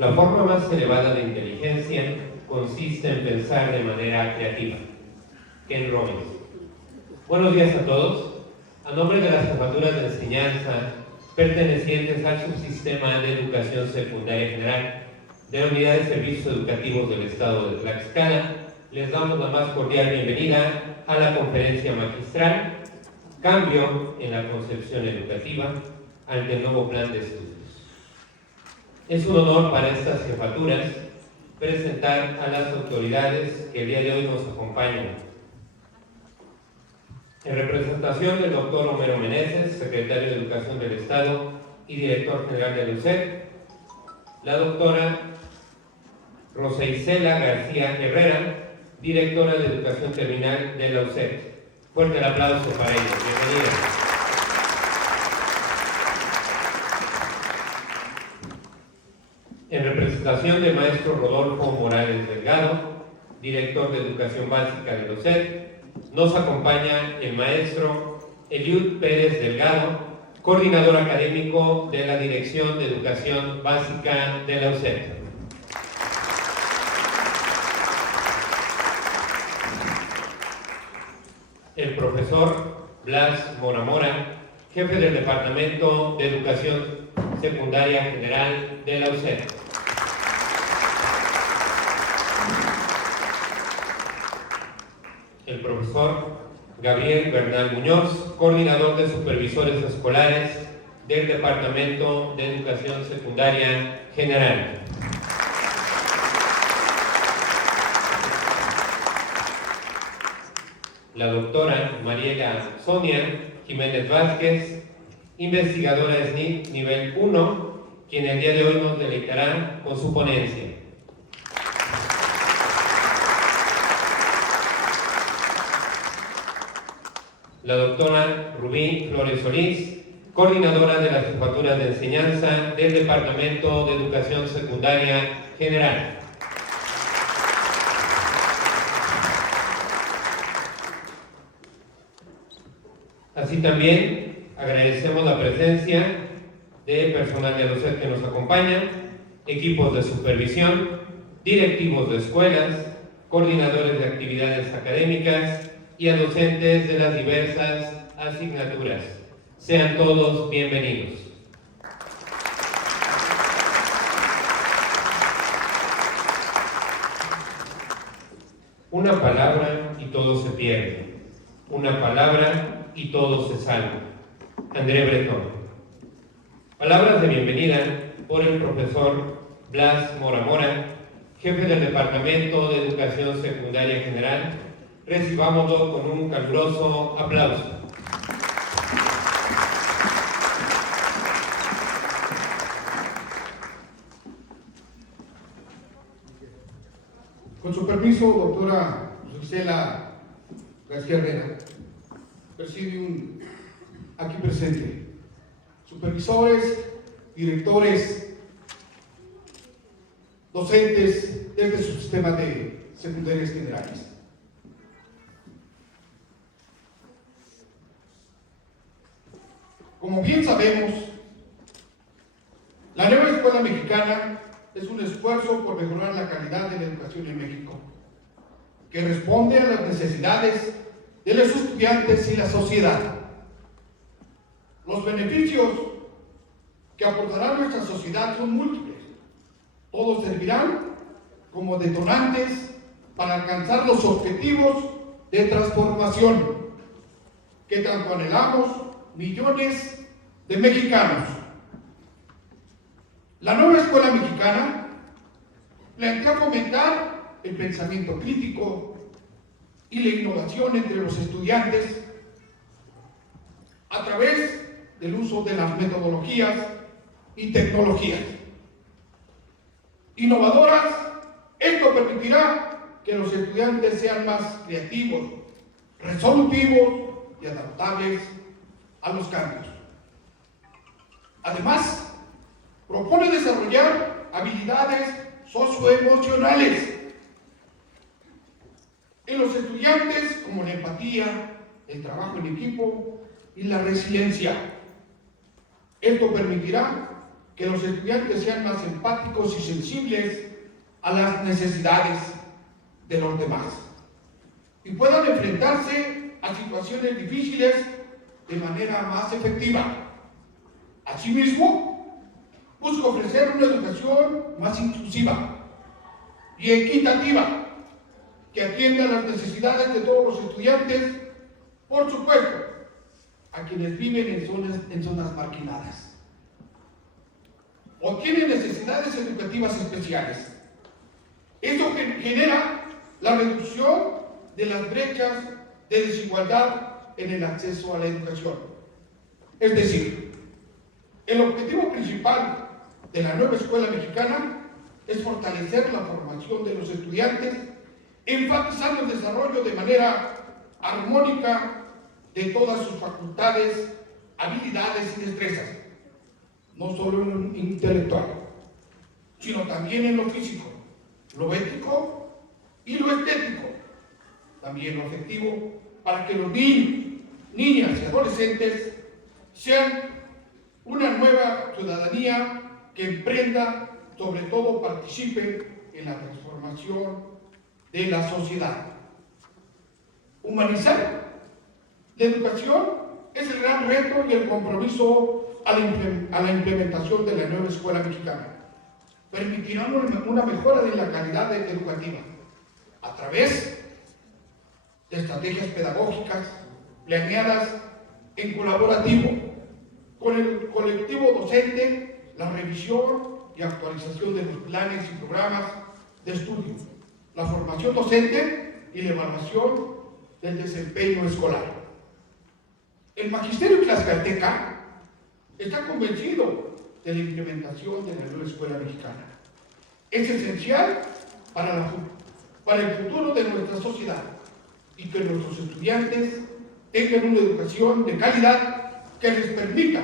La forma más elevada de inteligencia consiste en pensar de manera creativa. Ken Robbins. Buenos días a todos. A nombre de las jefaturas de enseñanza pertenecientes al subsistema de educación secundaria general de la Unidad de Servicios Educativos del Estado de Tlaxcala, les damos la más cordial bienvenida a la conferencia magistral Cambio en la concepción educativa ante el nuevo plan de estudios. Es un honor para estas jefaturas presentar a las autoridades que el día de hoy nos acompañan. En representación del doctor Homero Meneses, secretario de Educación del Estado y director general de la UCED, la doctora Rosa Isela García Herrera, directora de Educación Terminal de la UCED. Fuerte el aplauso para ellos. Bienvenidos. En representación del maestro Rodolfo Morales Delgado, director de Educación Básica de la UCED, nos acompaña el maestro Eliud Pérez Delgado, coordinador académico de la Dirección de Educación Básica de la UCED. El profesor Blas Mora Mora, jefe del Departamento de Educación Secundaria General de la UCED. El profesor Gabriel Bernal Muñoz, coordinador de supervisores escolares del Departamento de Educación Secundaria General. La doctora Mariela Sonia Jiménez Vázquez, investigadora SNI nivel 1, quien el día de hoy nos deleitará con su ponencia. La doctora Rubí Flores Solís, coordinadora de las jefaturas de enseñanza del Departamento de Educación Secundaria General. Así también agradecemos la presencia de personal de la UCED que nos acompaña, equipos de supervisión, directivos de escuelas, coordinadores de actividades académicas y a docentes de las diversas asignaturas. Sean todos bienvenidos. Una palabra y todo se pierde. Una palabra y todo se salva. André Breton. Palabras de bienvenida por el profesor Blas Mora Mora, jefe del Departamento de Educación Secundaria General. Recibámoslo con un caluroso aplauso. Con su permiso, doctora Isela García Herrera, presidium aquí presente, supervisores, directores, docentes de este subsistema de secundarias generales. Como bien sabemos, la nueva escuela mexicana es un esfuerzo por mejorar la calidad de la educación en México, que responde a las necesidades de los estudiantes y la sociedad. Los beneficios que aportará nuestra sociedad son múltiples. Todos servirán como detonantes para alcanzar los objetivos de transformación que tanto anhelamos millones de mexicanos. La nueva escuela mexicana plantea fomentar el pensamiento crítico y la innovación entre los estudiantes a través del uso de las metodologías y tecnologías innovadoras. Esto permitirá que los estudiantes sean más creativos, resolutivos y adaptables a los cambios. Además, propone desarrollar habilidades socioemocionales en los estudiantes, como la empatía, el trabajo en equipo y la resiliencia. Esto permitirá que los estudiantes sean más empáticos y sensibles a las necesidades de los demás y puedan enfrentarse a situaciones difíciles de manera más efectiva. Asimismo, busca ofrecer una educación más inclusiva y equitativa que atienda las necesidades de todos los estudiantes, por supuesto, a quienes viven en zonas marginadas o tienen necesidades educativas especiales. Esto genera la reducción de las brechas de desigualdad en el acceso a la educación. Es decir, el objetivo principal de la nueva escuela mexicana es fortalecer la formación de los estudiantes, enfatizando el desarrollo de manera armónica de todas sus facultades, habilidades y destrezas, no solo en lo intelectual, sino también en lo físico, lo ético y lo estético, también lo afectivo, para que los niños, niñas y adolescentes sean una nueva ciudadanía que emprenda, sobre todo participe en la transformación de la sociedad. Humanizar la educación es el gran reto y el compromiso a la implementación de la nueva escuela mexicana. Permitirá una mejora de la calidad educativa a través de estrategias pedagógicas planeadas en colaborativo con el colectivo docente, la revisión y actualización de los planes y programas de estudio, la formación docente y la evaluación del desempeño escolar. El magisterio tlaxcalteca está convencido de la implementación de la nueva escuela mexicana. Es esencial para el futuro de nuestra sociedad y que nuestros estudiantes tengan una educación de calidad que les permita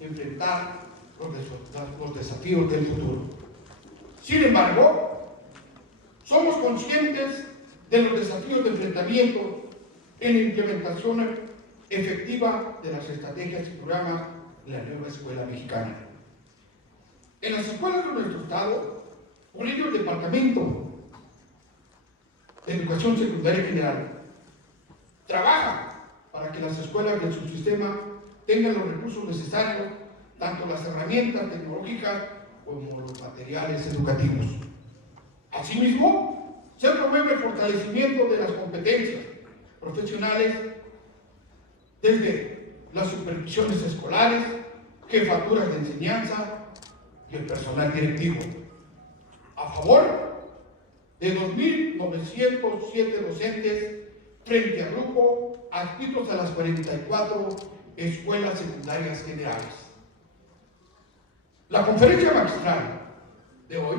enfrentar los desafíos del futuro. Sin embargo, somos conscientes de los desafíos de enfrentamiento en la implementación efectiva de las estrategias y programas de la nueva escuela mexicana. En las escuelas de nuestro estado, por ello el Departamento de Educación Secundaria General trabaja para que las escuelas de su sistema tengan los recursos necesarios, tanto las herramientas tecnológicas como los materiales educativos. Asimismo, se promueve el fortalecimiento de las competencias profesionales desde las supervisiones escolares, jefaturas de enseñanza y el personal directivo, a favor de 2.907 docentes frente al grupo adscritos a las 44 escuelas secundarias generales. La conferencia magistral de hoy,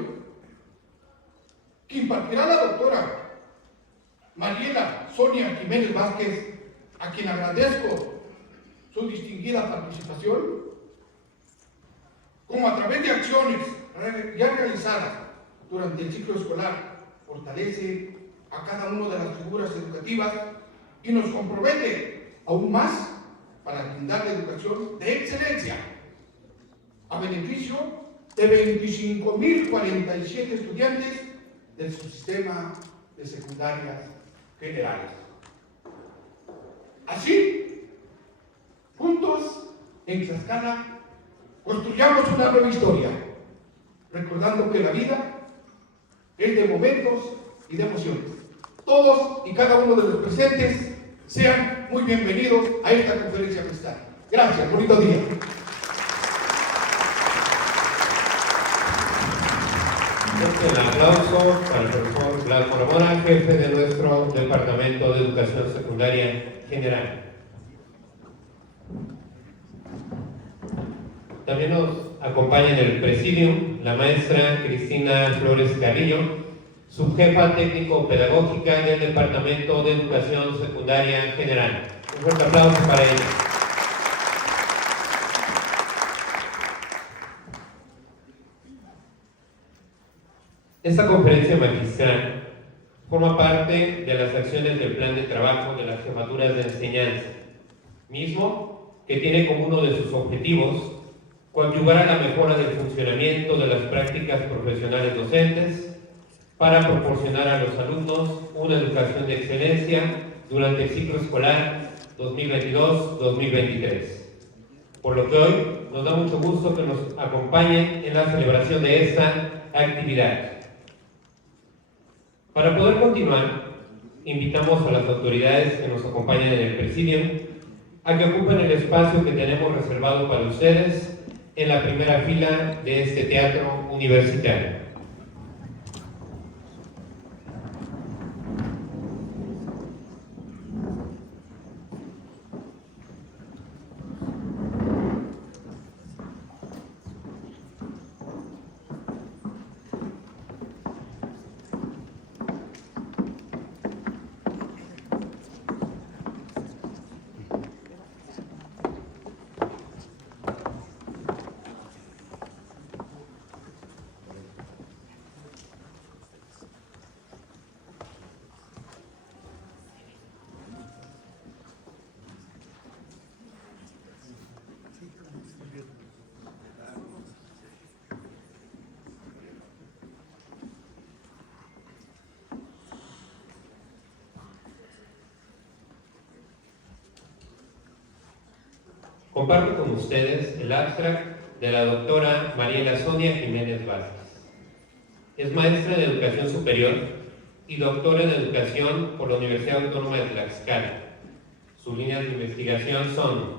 que impartirá la doctora Mariela Sonia Jiménez Vázquez, a quien agradezco su distinguida participación, como a través de acciones ya realizadas durante el ciclo escolar, fortalece a cada una de las figuras educativas y nos compromete aún más para brindar la educación de excelencia a beneficio de 25.047 estudiantes del subsistema de secundarias generales. Así, juntos en Tlaxcala construyamos una nueva historia, recordando que la vida es de momentos y de emociones. Todos y cada uno de los presentes sean muy bienvenidos a esta conferencia magistral. Gracias, bonito día. El aplauso para el profesor Blasco Ramona, jefe de nuestro Departamento de Educación Secundaria General. También nos acompaña en el presidium la maestra Cristina Flores Carrillo, subjefa técnico-pedagógica del Departamento de Educación Secundaria General. Un fuerte aplauso para ella. Esta conferencia magistral forma parte de las acciones del plan de trabajo de las jefaturas de enseñanza, mismo que tiene como uno de sus objetivos coadyuvar a la mejora del funcionamiento de las prácticas profesionales docentes para proporcionar a los alumnos una educación de excelencia durante el ciclo escolar 2022-2023. Por lo que hoy nos da mucho gusto que nos acompañen en la celebración de esta actividad. Para poder continuar, invitamos a las autoridades que nos acompañan en el presidium a que ocupen el espacio que tenemos reservado para ustedes en la primera fila de este teatro universitario. Comparto con ustedes el abstract de la doctora Mariela Sonia Jiménez Vázquez. Es maestra en Educación Superior y doctora en Educación por la Universidad Autónoma de Tlaxcala. Sus líneas de investigación son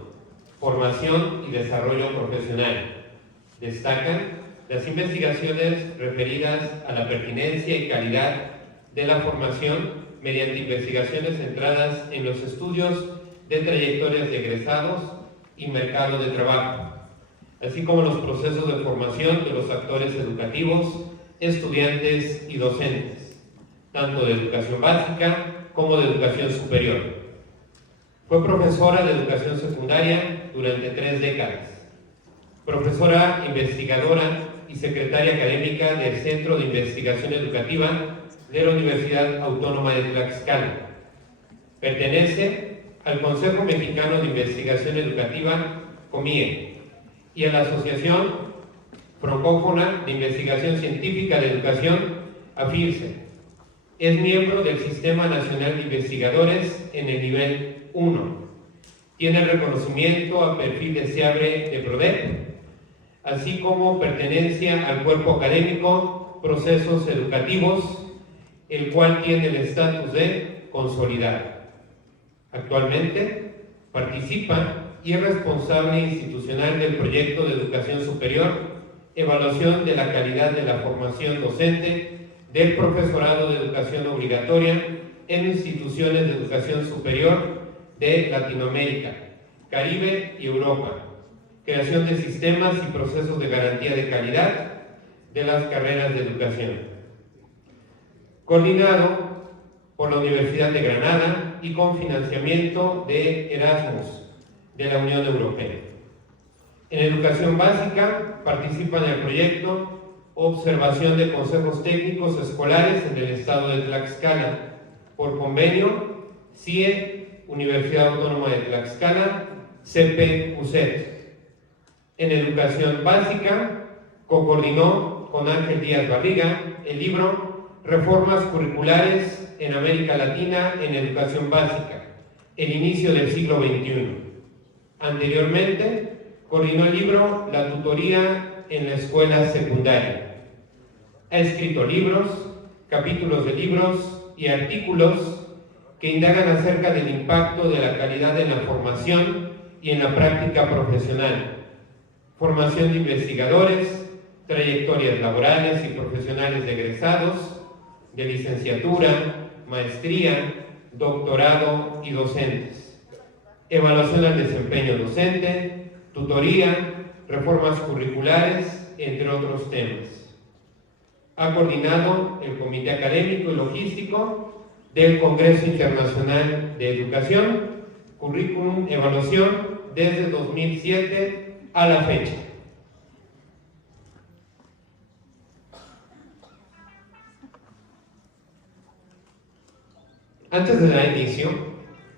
formación y desarrollo profesional. Destacan las investigaciones referidas a la pertinencia y calidad de la formación mediante investigaciones centradas en los estudios de trayectorias de egresados y mercado de trabajo, así como los procesos de formación de los actores educativos, estudiantes y docentes, tanto de educación básica como de educación superior. Fue profesora de educación secundaria durante 3 décadas, profesora investigadora y secretaria académica del Centro de Investigación Educativa de la Universidad Autónoma de Tlaxcala. Pertenece al Consejo Mexicano de Investigación Educativa, COMIE, y a la Asociación Francófona de Investigación Científica de Educación, AFIRCE. Es miembro del Sistema Nacional de Investigadores en el nivel 1. Tiene el reconocimiento a perfil deseable de PRODEP, así como pertenencia al cuerpo académico Procesos Educativos, el cual tiene el estatus de consolidado. Actualmente participa y es responsable institucional del proyecto de educación superior, evaluación de la calidad de la formación docente del profesorado de educación obligatoria en instituciones de educación superior de Latinoamérica, Caribe y Europa, creación de sistemas y procesos de garantía de calidad de las carreras de educación. Coordinado por la Universidad de Granada y con financiamiento de Erasmus de la Unión Europea. En educación básica participa en el proyecto Observación de Consejos Técnicos Escolares en el Estado de Tlaxcala, por convenio CIE, Universidad Autónoma de Tlaxcala, CP-UCET. En educación básica cocoordinó con Ángel Díaz Barriga el libro Reformas Curriculares en América Latina en Educación Básica, el inicio del siglo XXI. Anteriormente, coordinó el libro La tutoría en la escuela secundaria. Ha escrito libros, capítulos de libros y artículos que indagan acerca del impacto de la calidad en la formación y en la práctica profesional, formación de investigadores, trayectorias laborales y profesionales de egresados, de licenciatura, maestría, doctorado y docentes, evaluación al desempeño docente, tutoría, reformas curriculares, entre otros temas. Ha coordinado el Comité Académico y Logístico del Congreso Internacional de Educación, Currículum Evaluación, desde 2007 a la fecha. Antes de dar inicio,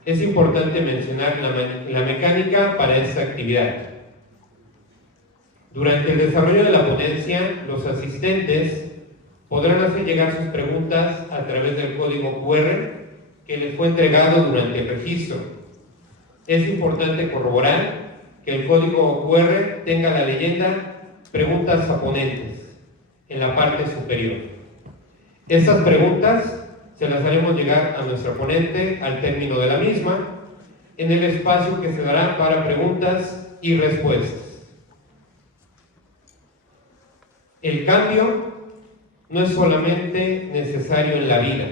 es importante mencionar la mecánica para esta actividad. Durante el desarrollo de la ponencia, los asistentes podrán hacer llegar sus preguntas a través del código QR que les fue entregado durante el registro. Es importante corroborar que el código QR tenga la leyenda "Preguntas a ponentes" en la parte superior. Estas preguntas se las haremos llegar a nuestro ponente al término de la misma, en el espacio que se dará para preguntas y respuestas. El cambio no es solamente necesario en la vida,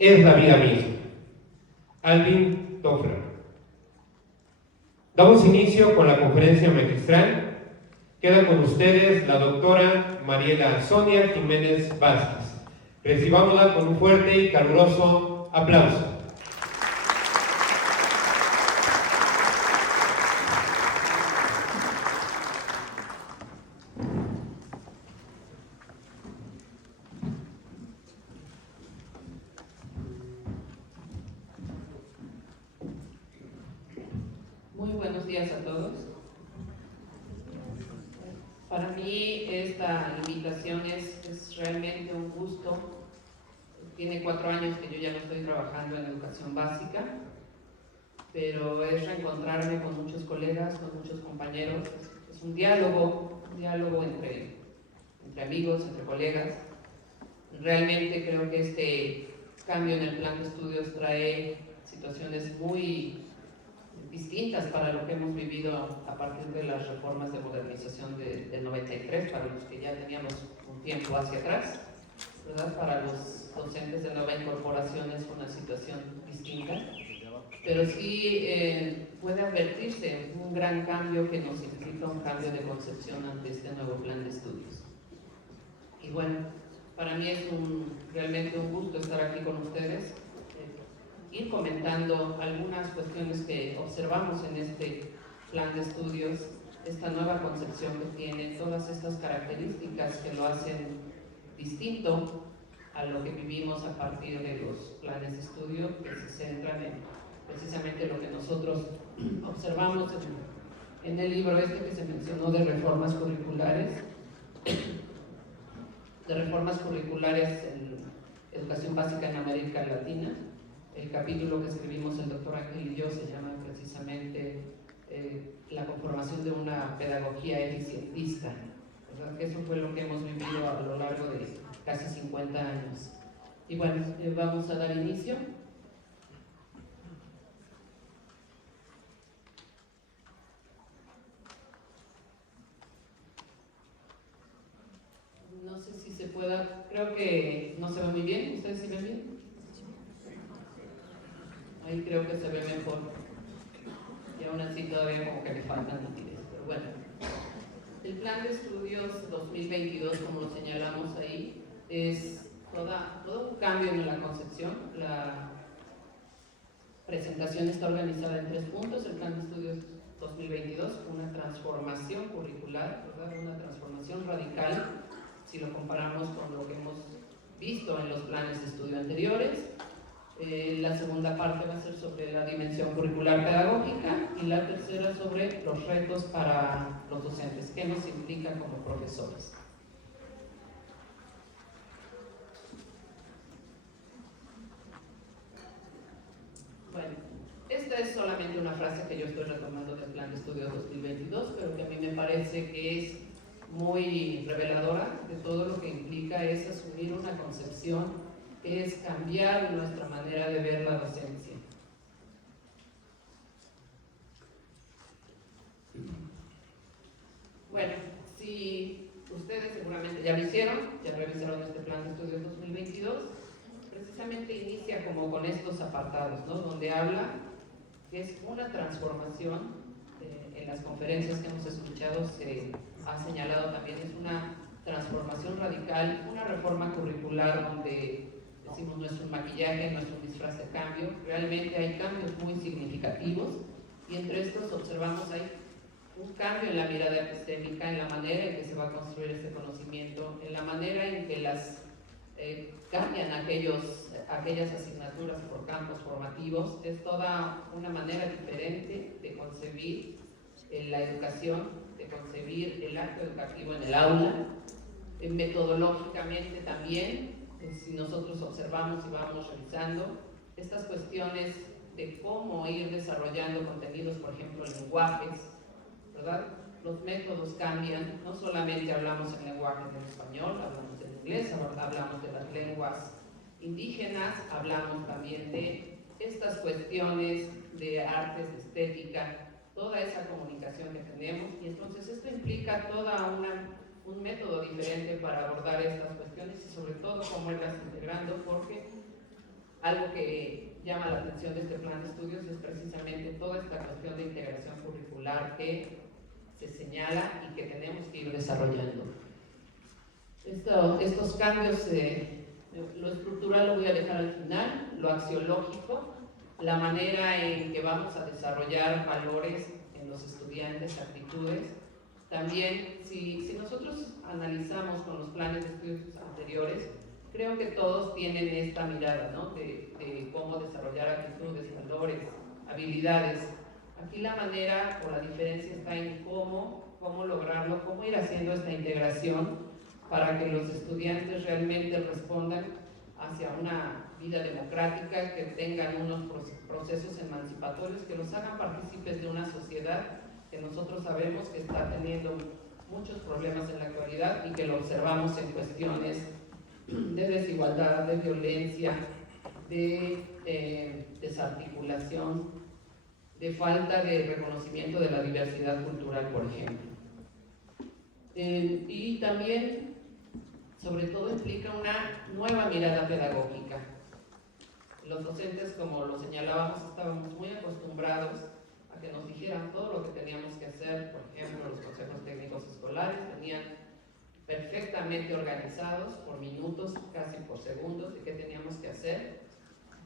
es la vida misma. Alvin Toffler. Damos inicio con la conferencia magistral. Queda con ustedes la doctora Mariela Sonia Jiménez Vázquez. Recibámosla con un fuerte y caluroso aplauso. Muy buenos días a todos. Para mí esta invitación es realmente un gusto. Tiene 4 años que yo ya no estoy trabajando en educación básica, pero es reencontrarme con muchos colegas, con muchos compañeros. Es un diálogo entre amigos, entre colegas. Realmente creo que este cambio en el plan de estudios trae situaciones muy distintas para lo que hemos vivido a partir de las reformas de modernización del 93, para los que ya teníamos un tiempo hacia atrás, ¿verdad? Para los docentes de nueva incorporación es una situación distinta, pero sí puede advertirse un gran cambio que nos implica un cambio de concepción ante este nuevo plan de estudios. Y bueno, para mí es realmente un gusto estar aquí con ustedes, ir comentando algunas cuestiones que observamos en este plan de estudios, esta nueva concepción que tiene, todas estas características que lo hacen distinto a lo que vivimos a partir de los planes de estudio, que se centran en precisamente lo que nosotros observamos en el libro este que se mencionó de reformas curriculares en educación básica en América Latina. El capítulo que escribimos el doctor Ángel y yo se llama precisamente la conformación de una pedagogía eficientista, ¿verdad? Que eso fue lo que hemos vivido a lo largo de casi 50 años. Y bueno, vamos a dar inicio. No sé si se pueda, creo que no se ve muy bien. ¿Ustedes sí ven bien? Ahí creo que se ve mejor. Y aún así todavía como que le falta nitidez. Pero bueno, el plan de estudios 2022, como lo señalamos ahí, es todo un cambio en la concepción. La presentación está organizada en 3 puntos. El plan de estudios 2022, una transformación curricular, ¿verdad? Una transformación radical, si lo comparamos con lo que hemos visto en los planes de estudio anteriores. La segunda parte va a ser sobre la dimensión curricular pedagógica y la tercera sobre los retos para los docentes, qué nos implica como profesores. Bueno, esta es solamente una frase que yo estoy retomando del plan de estudio 2022, pero que a mí me parece que es muy reveladora de todo lo que implica es asumir una concepción, es cambiar nuestra manera de ver la docencia. Bueno, si ustedes seguramente ya lo hicieron, ya revisaron este plan de estudios 2022, precisamente inicia como con estos apartados, ¿no? Donde habla que es una transformación, en las conferencias que hemos escuchado se ha señalado también, es una transformación radical, una reforma curricular donde decimos no es un maquillaje, no es un disfraz de cambio, realmente hay cambios muy significativos y entre estos observamos hay un cambio en la mirada epistémica, en la manera en que se va a construir este conocimiento, en la manera en que cambian aquellas asignaturas por campos formativos. Es toda una manera diferente de concebir la educación, de concebir el acto educativo en el aula, metodológicamente también, si nosotros observamos y vamos revisando estas cuestiones de cómo ir desarrollando contenidos, por ejemplo, lenguajes, ¿verdad? Los métodos cambian, no solamente hablamos en lenguaje en español, hablamos en inglés, hablamos de las lenguas indígenas, hablamos también de estas cuestiones de artes, de estética, toda esa comunicación que tenemos, y entonces esto implica toda un método diferente para abordar estas cuestiones y sobre todo cómo irlas integrando, porque algo que llama la atención de este plan de estudios es precisamente toda esta cuestión de integración curricular que se señala y que tenemos que ir desarrollando. Estos cambios, lo estructural lo voy a dejar al final, lo axiológico, la manera en que vamos a desarrollar valores en los estudiantes, actitudes. También, si nosotros analizamos con los planes de estudios anteriores, creo que todos tienen esta mirada, ¿no? de cómo desarrollar actitudes, valores, habilidades. Aquí la manera o la diferencia está en cómo lograrlo, cómo ir haciendo esta integración para que los estudiantes realmente respondan hacia una vida democrática, que tengan unos procesos emancipatorios, que los hagan partícipes de una sociedad que nosotros sabemos que está teniendo muchos problemas en la actualidad y que lo observamos en cuestiones de desigualdad, de violencia, de desarticulación, de falta de reconocimiento de la diversidad cultural, por ejemplo. Y también, sobre todo, implica una nueva mirada pedagógica. Los docentes, como lo señalábamos, estábamos muy acostumbrados a que nos dijeran todo lo que teníamos que hacer. Por ejemplo, los consejos técnicos escolares venían perfectamente organizados por minutos, casi por segundos, de qué teníamos que hacer.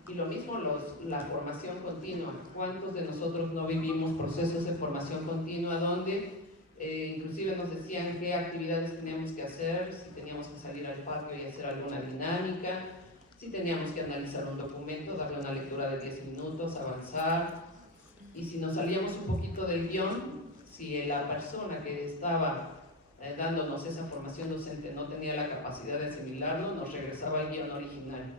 Y lo mismo la formación continua. ¿Cuántos de nosotros no vivimos procesos de formación continua donde inclusive nos decían qué actividades teníamos que hacer, si teníamos que salir al patio y hacer alguna dinámica, si teníamos que analizar un documento, darle una lectura de 10 minutos, avanzar, y si nos salíamos un poquito del guión, si la persona que estaba dándonos esa formación docente no tenía la capacidad de asimilarlo, nos regresaba al guión original.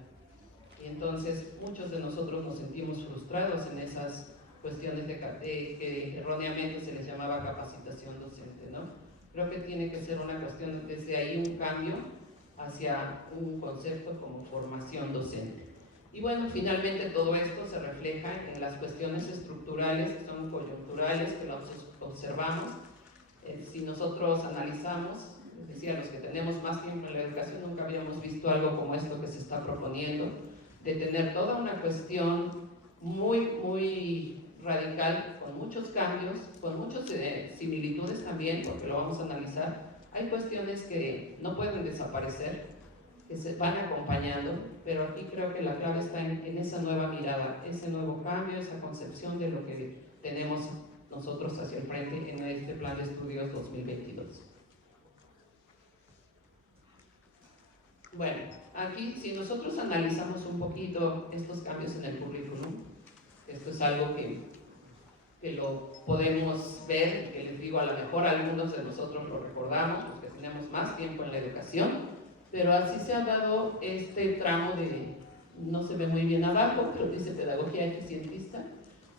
Y entonces muchos de nosotros nos sentimos frustrados en esas cuestiones que erróneamente se les llamaba capacitación docente, ¿no? Creo que tiene que ser una cuestión desde ahí un cambio hacia un concepto como formación docente. Y bueno, finalmente todo esto se refleja en las cuestiones estructurales que son coyunturales, que los observamos. Si nosotros analizamos, es decir, los que tenemos más tiempo en la educación, nunca habíamos visto algo como esto que se está proponiendo, de tener toda una cuestión muy radical, con muchos cambios, con muchas similitudes también, porque lo vamos a analizar. Hay cuestiones que no pueden desaparecer, que se van acompañando, pero aquí creo que la clave está en esa nueva mirada, ese nuevo cambio, esa concepción de lo que tenemos nosotros hacia el frente en este plan de estudios 2022. Bueno, aquí si nosotros analizamos un poquito estos cambios en el currículum, esto es algo que lo podemos ver, que les digo, a lo mejor algunos de nosotros lo recordamos, porque tenemos más tiempo en la educación, pero así se ha dado este tramo de, no se ve muy bien abajo, pero dice pedagogía eficientista,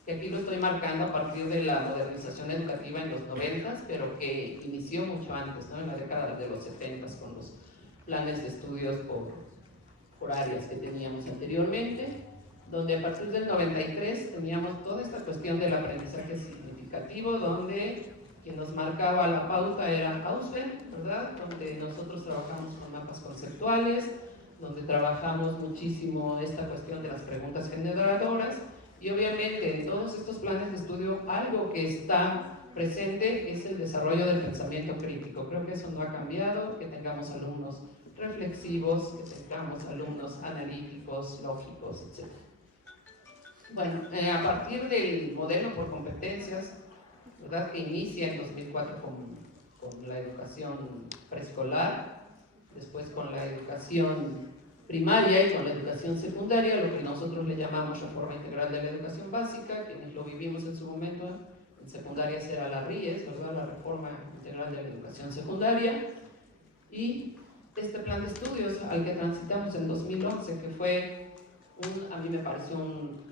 que aquí lo estoy marcando a partir de la modernización educativa en los 90, pero que inició mucho antes, ¿no? En la década de los 70 con los planes de estudios por áreas que teníamos anteriormente, donde a partir del 93 teníamos toda esta cuestión del aprendizaje significativo, donde quien nos marcaba la pauta era Auswell, ¿verdad? Donde nosotros trabajamos con mapas conceptuales, donde trabajamos muchísimo esta cuestión de las preguntas generadoras, y obviamente en todos estos planes de estudio algo que está presente es el desarrollo del pensamiento crítico. Creo que eso no ha cambiado, que tengamos alumnos reflexivos, que tengamos alumnos analíticos, lógicos, etc. Bueno, a partir del modelo por competencias, ¿verdad?, que inicia en 2004 con la educación preescolar, después con la educación primaria y con la educación secundaria, lo que nosotros le llamamos reforma integral de la educación básica, quienes lo vivimos en su momento en secundarias era la RIES, ¿verdad? La Reforma Integral de la Educación Secundaria, y este plan de estudios al que transitamos en 2011, que fue, a mí me pareció un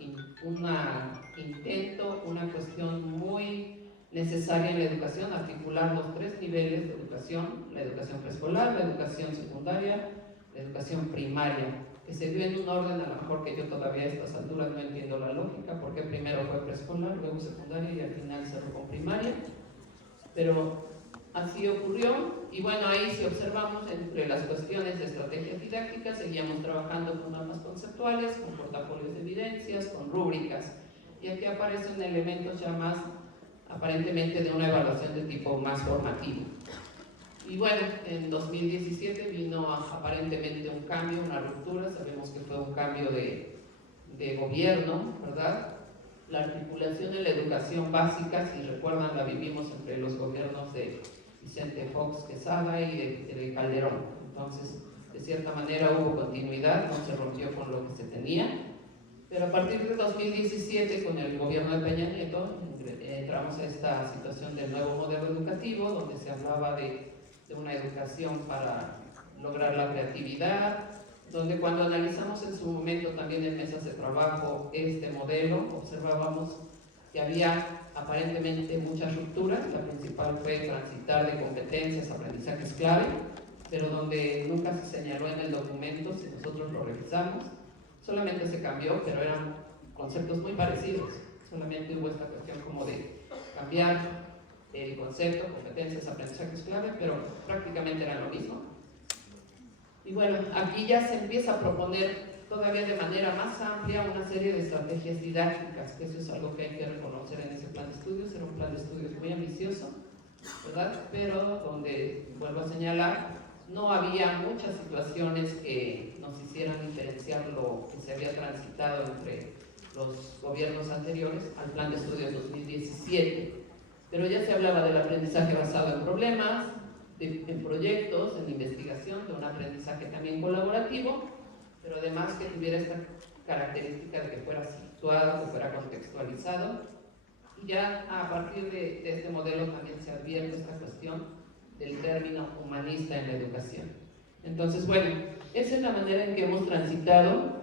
intento, una cuestión muy necesaria en la educación, articular los tres niveles de educación, la educación preescolar, la educación secundaria, la educación primaria, que se dio en un orden a lo mejor que yo todavía a estas alturas no entiendo la lógica, porque primero fue preescolar, luego secundaria y al final cerró con primaria, pero así ocurrió. Y bueno, ahí si observamos entre las cuestiones de estrategias didácticas, seguíamos trabajando con normas conceptuales, con portafolios de evidencias, con rúbricas, y aquí aparecen elementos ya más aparentemente de una evaluación de tipo más formativo. Y bueno, en 2017 vino aparentemente un cambio, una ruptura, sabemos que fue un cambio de gobierno, ¿verdad? La articulación en la educación básica, si recuerdan, la vivimos entre los gobiernos de Vicente Fox Quesada y de Calderón. Entonces, de cierta manera hubo continuidad, no se rompió con lo que se tenía, pero a partir de 2017, con el gobierno de Peña Nieto, entramos a esta situación del nuevo modelo educativo, donde se hablaba de una educación para lograr la creatividad, donde cuando analizamos en su momento también en mesas de trabajo este modelo, observábamos que había aparentemente muchas rupturas. La principal fue transitar de competencias a aprendizajes clave, pero donde nunca se señaló en el documento, si nosotros lo revisamos, solamente se cambió, pero eran conceptos muy parecidos, solamente hubo esta cuestión como de cambiar el concepto, competencias, aprendizajes clave, pero prácticamente era lo mismo. Y bueno, aquí ya se empieza a proponer todavía de manera más amplia una serie de estrategias didácticas, que eso es algo que hay que reconocer en ese plan de estudios. Era un plan de estudios muy ambicioso, ¿verdad? Pero donde, vuelvo a señalar, no había muchas situaciones que nos hicieran diferenciar lo que se había transitado entre los gobiernos anteriores al plan de estudios 2017. Pero ya se hablaba del aprendizaje basado en problemas, en proyectos, en investigación, de un aprendizaje también colaborativo, pero además que tuviera esta característica de que fuera situado, que fuera contextualizado. Y ya a partir de este modelo también se advierte esta cuestión del término humanista en la educación. Entonces, bueno, esa es la manera en que hemos transitado,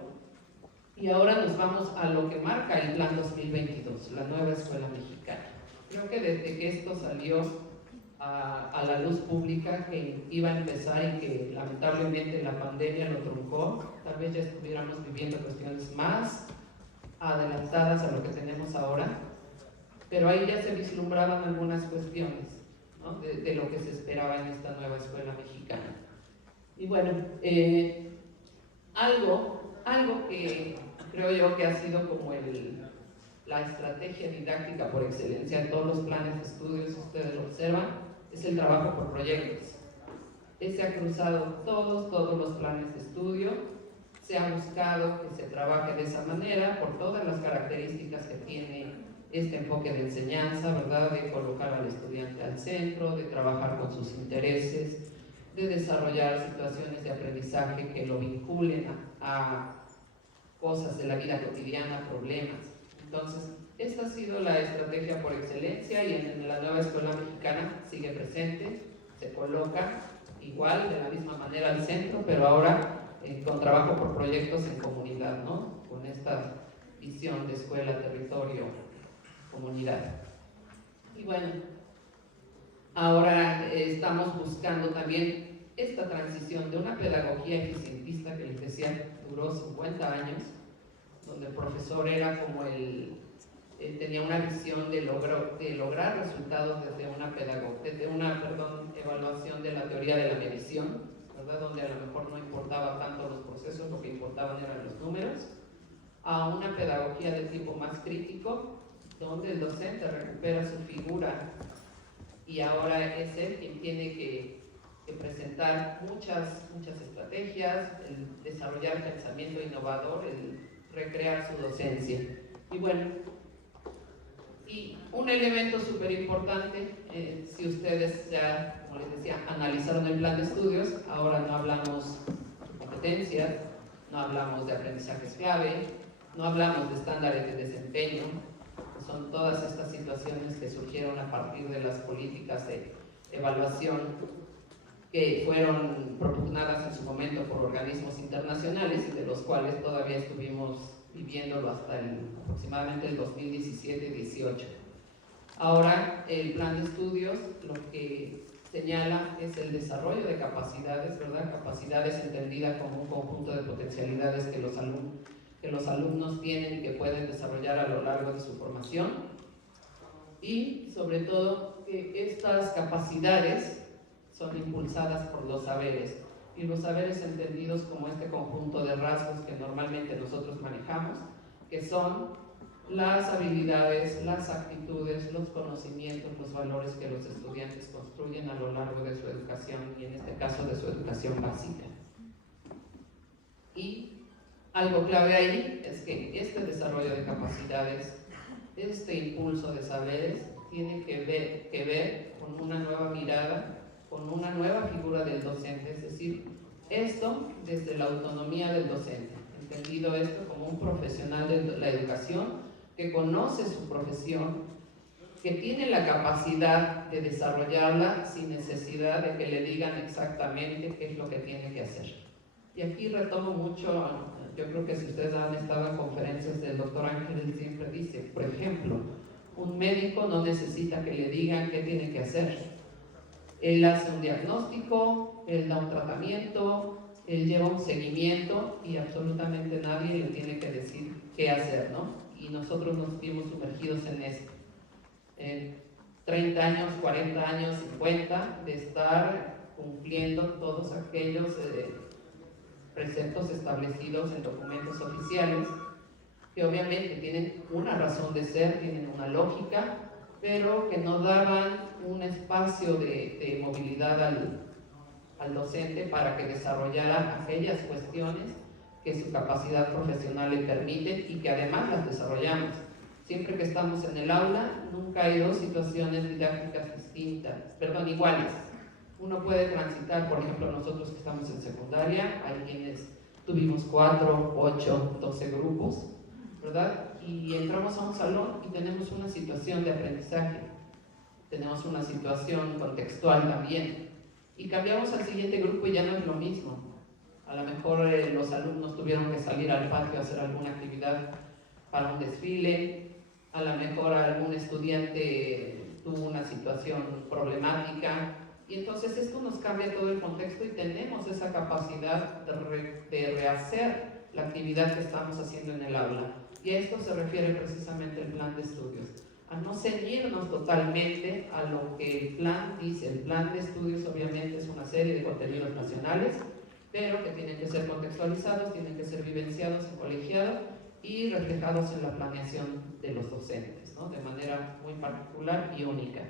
y ahora nos vamos a lo que marca el Plan 2022, la nueva escuela mexicana. Creo que desde que esto salió a la luz pública, que iba a empezar y que lamentablemente la pandemia lo truncó, tal vez ya estuviéramos viviendo cuestiones más adelantadas a lo que tenemos ahora, pero ahí ya se vislumbraban algunas cuestiones, ¿no? de lo que se esperaba en esta nueva escuela mexicana. Y bueno, algo que creo yo que ha sido como la estrategia didáctica por excelencia en todos los planes de estudios, si ustedes lo observan, es el trabajo por proyectos. Ese ha cruzado todos los planes de estudio. Se ha buscado que se trabaje de esa manera por todas las características que tiene este enfoque de enseñanza, ¿verdad? De colocar al estudiante al centro, de trabajar con sus intereses, de desarrollar situaciones de aprendizaje que lo vinculen a cosas de la vida cotidiana, problemas. Entonces, esta ha sido la estrategia por excelencia, y en la nueva escuela mexicana sigue presente, se coloca igual, de la misma manera al centro, pero ahora con trabajo por proyectos en comunidad, ¿no? Con esta visión de escuela, territorio, comunidad. Y bueno, ahora estamos buscando también esta transición de una pedagogía eficientista que les decía duró 50 años, donde el profesor era como tenía una visión de lograr resultados desde una evaluación de la teoría de la medición, ¿verdad? Donde a lo mejor no importaba tanto los procesos, lo que importaban eran los números, a una pedagogía de tipo más crítico, donde el docente recupera su figura y ahora es él quien tiene que presentar muchas estrategias, el desarrollar pensamiento innovador, el recrear su docencia. Y bueno, y un elemento súper importante, si ustedes ya, como les decía, analizaron el plan de estudios, ahora no hablamos de competencias, no hablamos de aprendizajes clave, no hablamos de estándares de desempeño, son todas estas situaciones que surgieron a partir de las políticas de evaluación que fueron propugnadas en su momento por organismos internacionales y de los cuales todavía estuvimos viviéndolo hasta aproximadamente el 2017-18. Ahora, el plan de estudios lo que señala es el desarrollo de capacidades, ¿verdad? Capacidades entendidas como un conjunto de potencialidades que los alumnos tienen y que pueden desarrollar a lo largo de su formación. Y, sobre todo, que estas capacidades son impulsadas por los saberes, y los saberes entendidos como este conjunto de rasgos que normalmente nosotros manejamos, que son las habilidades, las actitudes, los conocimientos, los valores que los estudiantes construyen a lo largo de su educación, y en este caso de su educación básica. Y algo clave ahí es que este desarrollo de capacidades, este impulso de saberes, tiene que ver con una nueva mirada, con una nueva figura del docente, es decir, esto desde la autonomía del docente, entendido esto como un profesional de la educación que conoce su profesión, que tiene la capacidad de desarrollarla sin necesidad de que le digan exactamente qué es lo que tiene que hacer. Y aquí retomo mucho, yo creo que si ustedes han estado en conferencias del doctor Ángel, él siempre dice, por ejemplo, un médico no necesita que le digan qué tiene que hacer. Él hace un diagnóstico, él da un tratamiento, él lleva un seguimiento y absolutamente nadie le tiene que decir qué hacer, ¿no? Y nosotros nos vimos sumergidos en esto. 30 años, 40 años, 50, de estar cumpliendo todos aquellos preceptos establecidos en documentos oficiales, que obviamente tienen una razón de ser, tienen una lógica, pero que no daban un espacio de movilidad al docente para que desarrollara aquellas cuestiones que su capacidad profesional le permite y que además las desarrollamos. Siempre que estamos en el aula, nunca hay dos situaciones didácticas iguales. Uno puede transitar, por ejemplo, nosotros que estamos en secundaria, hay quienes tuvimos 4, 8, 12 grupos, ¿verdad? Y entramos a un salón y tenemos una situación de aprendizaje, tenemos una situación contextual también, y cambiamos al siguiente grupo y ya no es lo mismo. A lo mejor los alumnos tuvieron que salir al patio a hacer alguna actividad para un desfile, a lo mejor algún estudiante tuvo una situación problemática, y entonces esto nos cambia todo el contexto y tenemos esa capacidad de rehacer la actividad que estamos haciendo en el aula. Y a esto se refiere precisamente el plan de estudios, a no ceñirnos totalmente a lo que el plan dice. El plan de estudios obviamente es una serie de contenidos nacionales, pero que tienen que ser contextualizados, tienen que ser vivenciados en colegiado y reflejados en la planeación de los docentes, ¿no? De manera muy particular y única.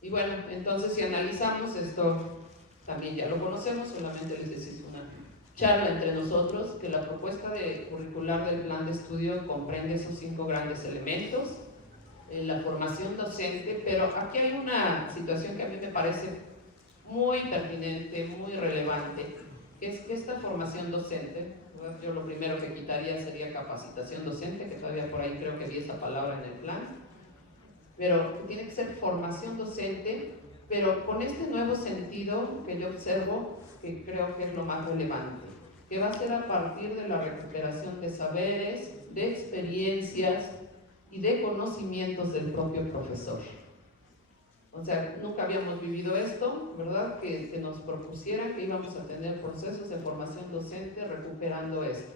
Y bueno, entonces si analizamos esto, también ya lo conocemos, solamente les decimos una charla entre nosotros, que la propuesta curricular del plan de estudio comprende esos 5 grandes elementos, la formación docente, pero aquí hay una situación que a mí me parece muy pertinente, muy relevante, que es que esta formación docente, ¿verdad? Yo lo primero que quitaría sería capacitación docente, que todavía por ahí creo que vi esa palabra en el plan, pero tiene que ser formación docente, pero con este nuevo sentido que yo observo, que creo que es lo más relevante, que va a ser a partir de la recuperación de saberes, de experiencias y de conocimientos del propio profesor. O sea, nunca habíamos vivido esto, ¿verdad? Que nos propusieran que íbamos a tener procesos de formación docente recuperando esto.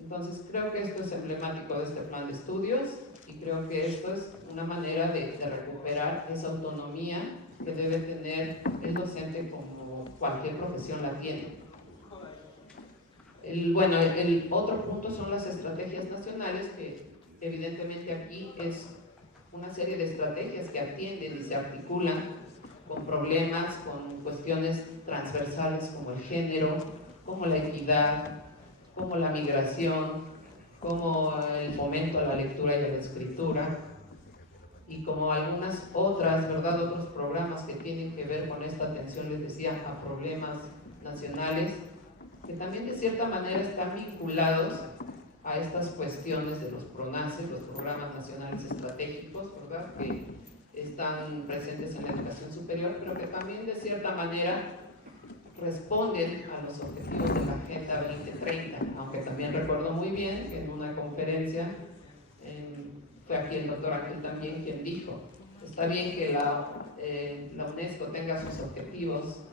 Entonces, creo que esto es emblemático de este plan de estudios y creo que esto es una manera de recuperar esa autonomía que debe tener el docente como cualquier profesión la tiene. El otro punto son las estrategias nacionales, que evidentemente aquí es una serie de estrategias que atienden y se articulan con problemas, con cuestiones transversales como el género, como la equidad, como la migración, como el fomento a la lectura y a la escritura, y como algunas otras, ¿verdad? Otros programas que tienen que ver con esta atención, les decía, a problemas nacionales, que también de cierta manera están vinculados a estas cuestiones de los PRONACE, los Programas Nacionales Estratégicos, ¿verdad?, que están presentes en la educación superior, pero que también de cierta manera responden a los objetivos de la Agenda 2030, aunque también recuerdo muy bien que en una conferencia fue aquí el doctor Ángel también quien dijo, está bien que la UNESCO tenga sus objetivos,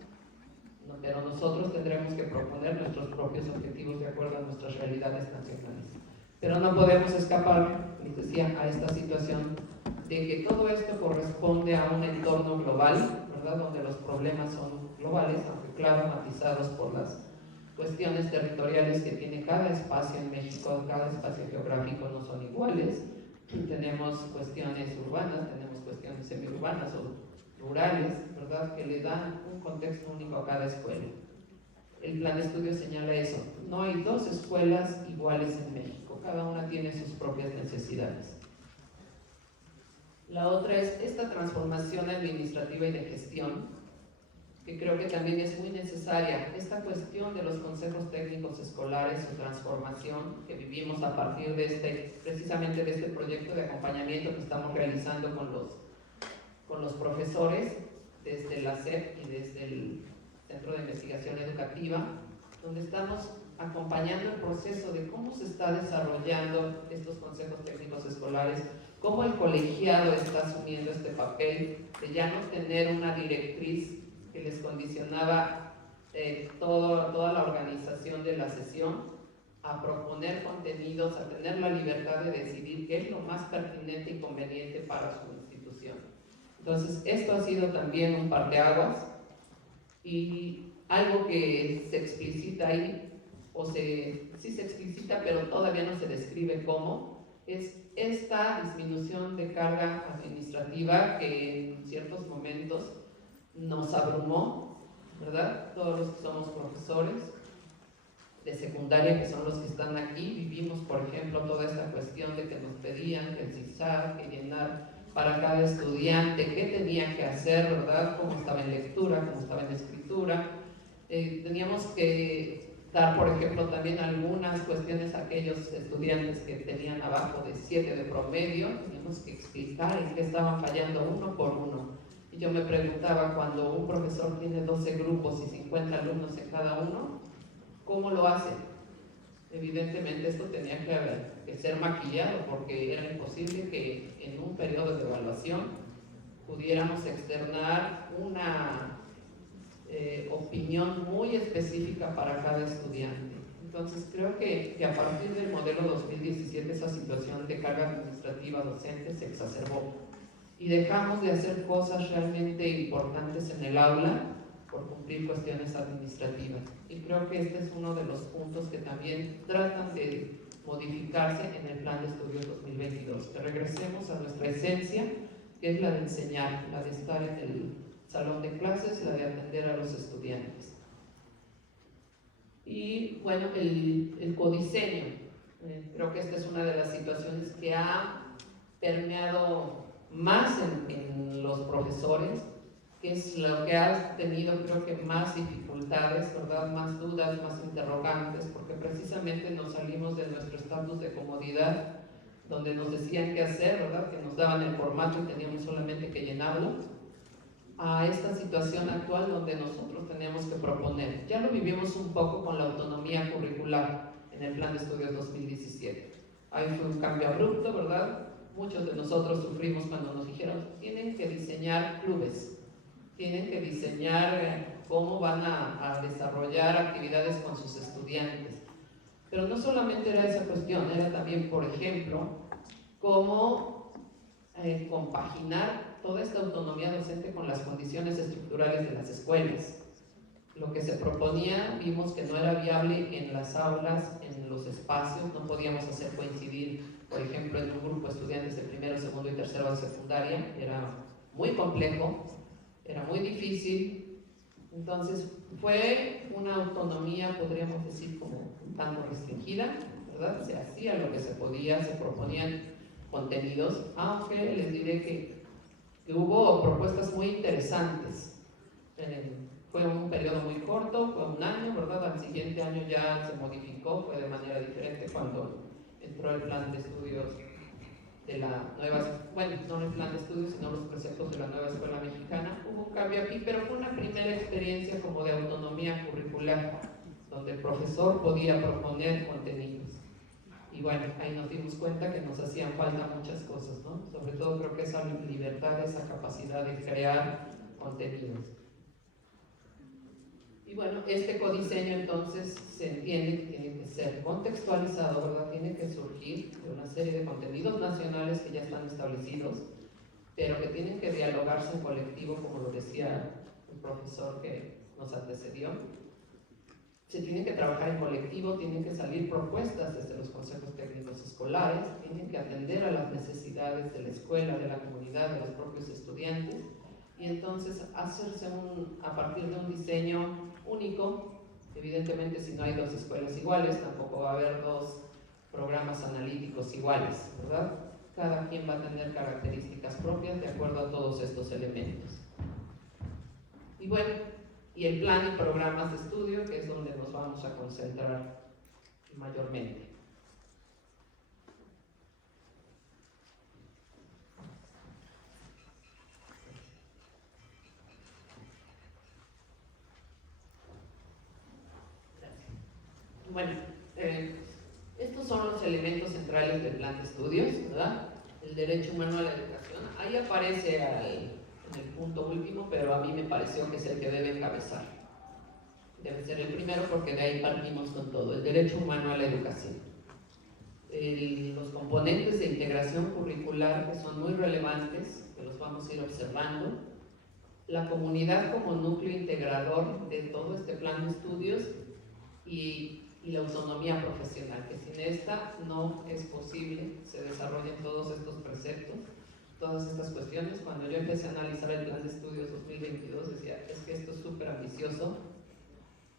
pero nosotros tendremos que proponer nuestros propios objetivos de acuerdo a nuestras realidades nacionales. Pero no podemos escapar, les decía, a esta situación de que todo esto corresponde a un entorno global, ¿verdad?, donde los problemas son globales, aunque claro, matizados por las cuestiones territoriales que tiene cada espacio en México, cada espacio geográfico no son iguales. Tenemos cuestiones urbanas, tenemos cuestiones semiurbanas o rurales, ¿verdad?, que le dan un contexto único a cada escuela. El plan de estudio señala eso, no hay dos escuelas iguales en México, cada una tiene sus propias necesidades. La otra es esta transformación administrativa y de gestión, que creo que también es muy necesaria, esta cuestión de los consejos técnicos escolares, su transformación que vivimos a partir de precisamente de este proyecto de acompañamiento que estamos realizando con los profesores desde la SEP y desde el Centro de Investigación Educativa, donde estamos acompañando el proceso de cómo se está desarrollando estos consejos técnicos escolares, cómo el colegiado está asumiendo este papel de ya no tener una directriz que les condicionaba toda la organización de la sesión, a proponer contenidos, a tener la libertad de decidir qué es lo más pertinente y conveniente para su institución. Entonces, esto ha sido también un parteaguas y algo que se explicita ahí, sí se explicita, pero todavía no se describe cómo, es esta disminución de carga administrativa que en ciertos momentos nos abrumó, ¿verdad? Todos los que somos profesores de secundaria, que son los que están aquí, vivimos, por ejemplo, toda esta cuestión de que nos pedían que el CISAR, que llenar para cada estudiante, qué tenía que hacer, ¿verdad? Cómo estaba en lectura, cómo estaba en escritura. Teníamos que dar, por ejemplo, también algunas cuestiones a aquellos estudiantes que tenían abajo de 7 de promedio, teníamos que explicar en qué estaban fallando uno por uno. Y yo me preguntaba, cuando un profesor tiene 12 grupos y 50 alumnos en cada uno, ¿cómo lo hace? Evidentemente esto tenía que ser maquillado, porque era imposible que en un periodo de evaluación pudiéramos externar una opinión muy específica para cada estudiante. Entonces creo que a partir del modelo 2017 esa situación de carga administrativa docente se exacerbó y dejamos de hacer cosas realmente importantes en el aula por cumplir cuestiones administrativas. Y creo que este es uno de los puntos que también tratan de modificarse en el Plan de Estudios 2022, que regresemos a nuestra esencia, que es la de enseñar, la de estar en el salón de clases, la de atender a los estudiantes. Y bueno, el codiseño, creo que esta es una de las situaciones que ha permeado más en los profesores, que es lo que ha tenido, creo que, más dificultades, ¿verdad?, más dudas, más interrogantes, porque precisamente nos salimos de nuestro estatus de comodidad, donde nos decían qué hacer, ¿verdad?, que nos daban el formato y teníamos solamente que llenarlo, a esta situación actual donde nosotros tenemos que proponer. Ya lo vivimos un poco con la autonomía curricular en el Plan de Estudios 2017. Ahí fue un cambio abrupto, ¿verdad? Muchos de nosotros sufrimos cuando nos dijeron, tienen que diseñar clubes, tienen que diseñar cómo van a desarrollar actividades con sus estudiantes. Pero no solamente era esa cuestión, era también, por ejemplo, cómo compaginar toda esta autonomía docente con las condiciones estructurales de las escuelas. Lo que se proponía, vimos que no era viable en las aulas, en los espacios, no podíamos hacer coincidir, por ejemplo, en un grupo de estudiantes de primero, segundo y tercero de secundaria, era muy complejo, era muy difícil. Entonces fue una autonomía, podríamos decir, como un tanto restringida, ¿verdad? Se hacía lo que se podía, se proponían contenidos, aunque les diré que hubo propuestas muy interesantes. Fue un periodo muy corto, fue un año, ¿verdad? Al siguiente año ya se modificó, fue de manera diferente cuando entró el plan de estudios de la nueva, bueno, no el plan de estudios, sino los preceptos de la nueva escuela mexicana. Hubo un cambio aquí, pero fue una primera experiencia como de autonomía curricular, donde el profesor podía proponer contenidos. Y bueno, ahí nos dimos cuenta que nos hacían falta muchas cosas, ¿no? Sobre todo creo que esa libertad, esa capacidad de crear contenidos. Y bueno, este codiseño entonces se entiende que tiene que ser contextualizado, ¿verdad? Tiene que surgir de una serie de contenidos nacionales que ya están establecidos, pero que tienen que dialogarse en colectivo, como lo decía el profesor que nos antecedió. Se tiene que trabajar en colectivo, tienen que salir propuestas desde los consejos técnicos escolares, tienen que atender a las necesidades de la escuela, de la comunidad, de los propios estudiantes, y entonces hacerse a partir de un diseño único. Evidentemente, si no hay dos escuelas iguales, tampoco va a haber dos programas analíticos iguales, ¿verdad? Cada quien va a tener características propias de acuerdo a todos estos elementos. Y bueno, y el plan y programas de estudio, que es donde nos vamos a concentrar mayormente. Bueno, estos son los elementos centrales del plan de estudios, ¿verdad? El derecho humano a la educación. Ahí aparece en el punto último, pero a mí me pareció que es el que debe encabezar. Debe ser el primero porque de ahí partimos con todo. El derecho humano a la educación. Los componentes de integración curricular que son muy relevantes, que los vamos a ir observando. La comunidad como núcleo integrador de todo este plan de estudios y la autonomía profesional, que sin esta no es posible se desarrollen todos estos preceptos, todas estas cuestiones. Cuando yo empecé a analizar el plan de estudios 2022 decía, es que esto es súper ambicioso,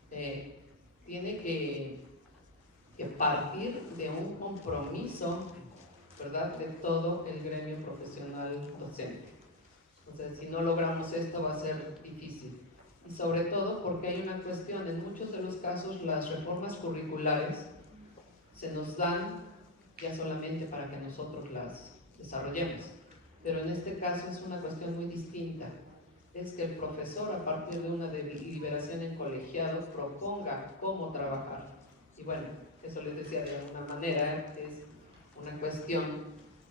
tiene que partir de un compromiso, ¿verdad?, de todo el gremio profesional docente. Entonces, si no logramos esto va a ser difícil. Y sobre todo porque hay una cuestión, en muchos de los casos las reformas curriculares se nos dan ya solamente para que nosotros las desarrollemos, pero en este caso es una cuestión muy distinta, es que el profesor a partir de una deliberación en colegiado proponga cómo trabajar. Y bueno, eso les decía, de alguna manera es una cuestión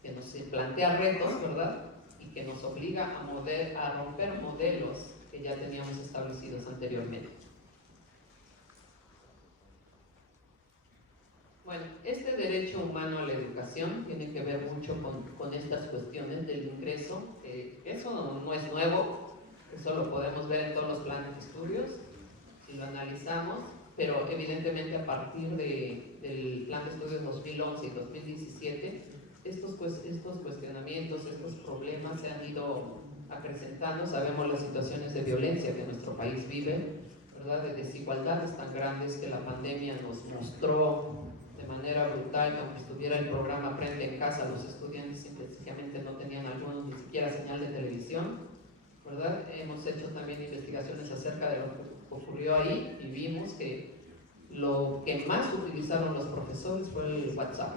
que nos plantea retos, ¿verdad?, y que nos obliga a romper modelos que ya teníamos establecidos anteriormente. Bueno, este derecho humano a la educación tiene que ver mucho con estas cuestiones del ingreso. Eso no es nuevo, eso lo podemos ver en todos los planes de estudios si lo analizamos, pero evidentemente a partir del plan de estudios 2011 y 2017 estos cuestionamientos, estos problemas se han ido acrecentando. Sabemos las situaciones de violencia que nuestro país vive, ¿verdad?, de desigualdades tan grandes que la pandemia nos mostró de manera brutal. Aunque estuviera el programa Aprende en Casa, los estudiantes simplemente no tenían algunos ni siquiera señal de televisión, ¿verdad? Hemos hecho también investigaciones acerca de lo que ocurrió ahí y vimos que lo que más utilizaron los profesores fue el WhatsApp.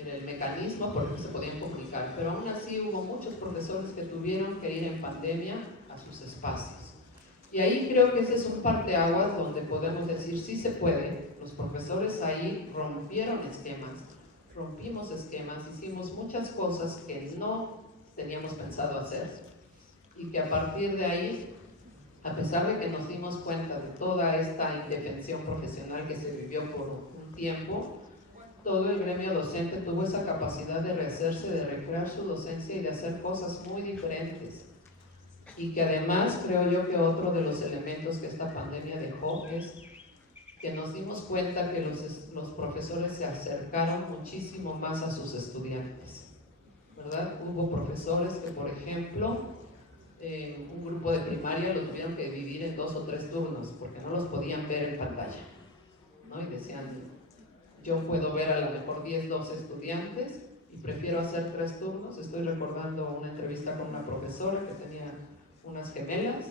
Era el mecanismo por el que se podían comunicar, pero aún así hubo muchos profesores que tuvieron que ir en pandemia a sus espacios. Y ahí creo que ese es un parteaguas donde podemos decir sí se puede. Los profesores ahí rompieron rompimos esquemas, hicimos muchas cosas que no teníamos pensado hacer y que a partir de ahí, a pesar de que nos dimos cuenta de toda esta indefensión profesional que se vivió por un tiempo, todo el gremio docente tuvo esa capacidad de rehacerse, de recrear su docencia y de hacer cosas muy diferentes. Y que además creo yo que otro de los elementos que esta pandemia dejó es que nos dimos cuenta que los profesores se acercaron muchísimo más a sus estudiantes, ¿verdad? Hubo profesores que, por ejemplo, un grupo de primaria lo tuvieron que dividir en 2 o 3 turnos porque no los podían ver en pantalla, ¿no? Y decían, yo puedo ver a lo mejor 10, 12 estudiantes y prefiero hacer 3 turnos. Estoy recordando una entrevista con una profesora que tenía unas gemelas,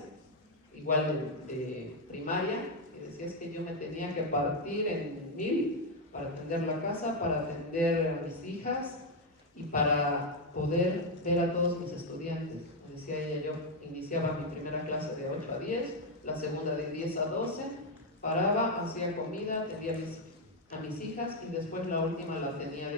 igual de primaria, y decía, es que yo me tenía que partir en 1000 para atender la casa, para atender a mis hijas y para poder ver a todos mis estudiantes. Me decía ella, yo iniciaba mi primera clase de 8 a 10, la segunda de 10 a 12, paraba, hacía comida, atendía a mis hijas y después la última la tenía